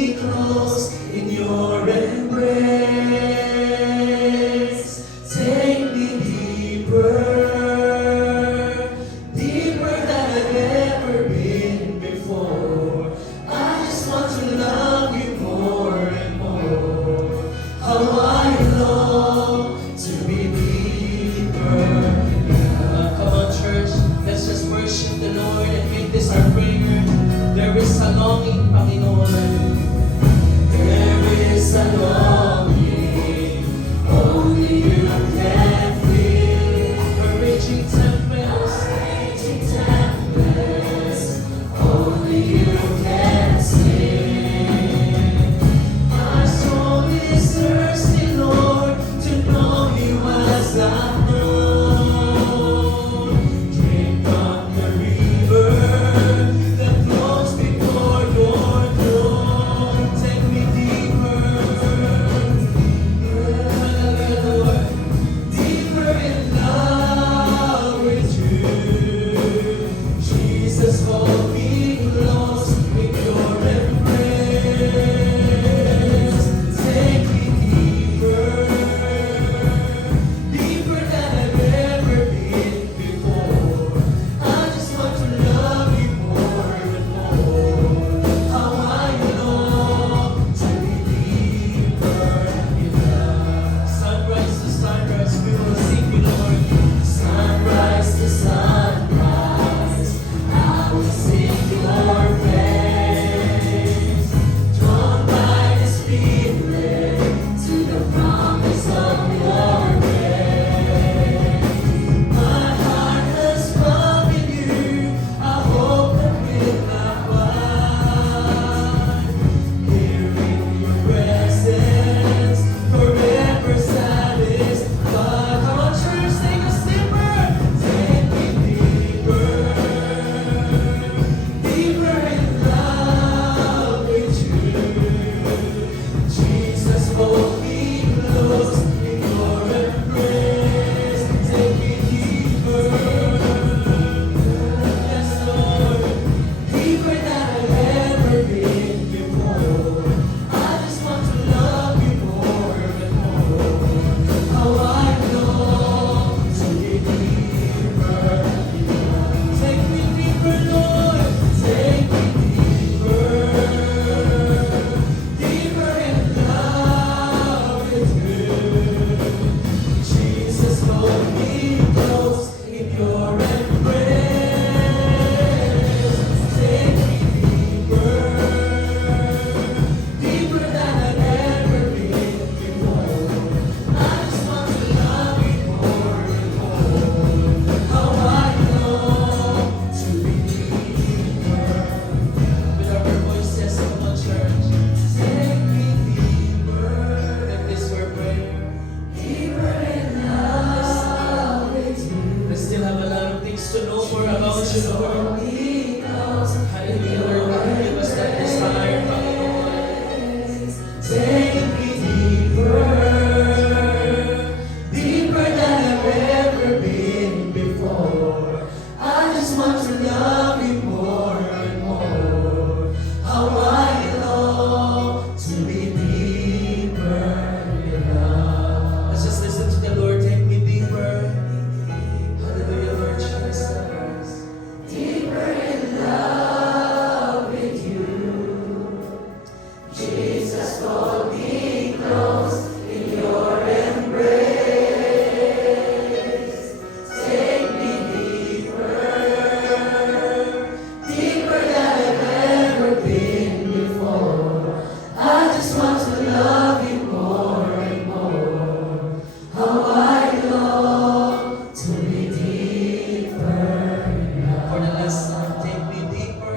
For the last time, take me deeper.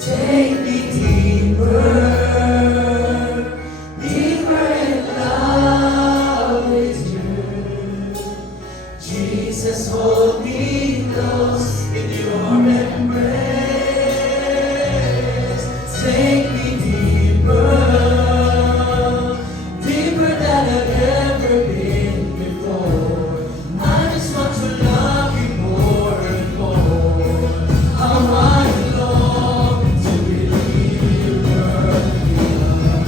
Take me deeper, deeper in love with you. Jesus, hold me close in your embrace. Take me deeper, deeper than I've ever been before. I just want to love you more and more. How I long to be deeper.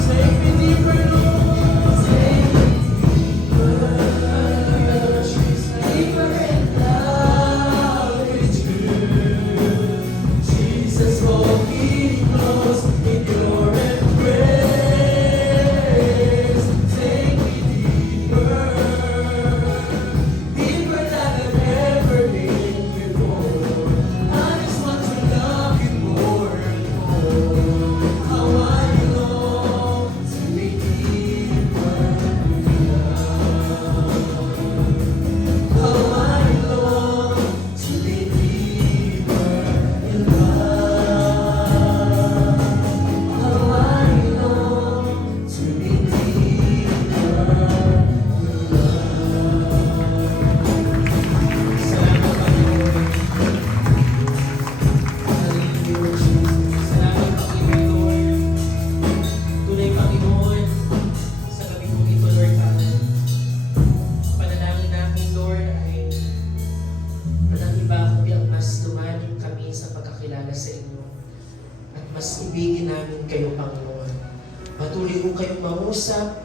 Take me deeper, Lord. Take me deeper. Deeper in love with you. Jesus, hold me close in your embrace. Take me deeper, deeper than I've ever been before. I just want to love you more and more. How I long to be deeper in love. How I long to be deeper in love. How I long to be deeper in Salamat, Panginoon. Hallelujah, Jesus. Salamat, Panginoon. Tunay, Panginoon, sa gabi po ito, Lord God. Ang panalangin namin, Lord, ay walang iba kundi ang mas lumalim kami sa pagkakilala sa inyo. At mas ibigin namin kayo, Panginoon. Patuloy ko kayong mangusap.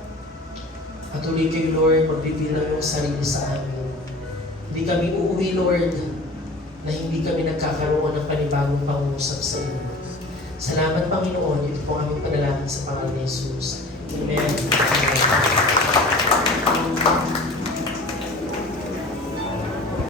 Patuloy kayo, Lord, magbibilang yung sarili sa amin. Hindi kami uuwi, Lord, na hindi kami nagkakaroon ng panibagong pangusap sa inyo. Salamat, Panginoon. Ito po ang aming panalangin sa pangalan ni Jesus. Amen.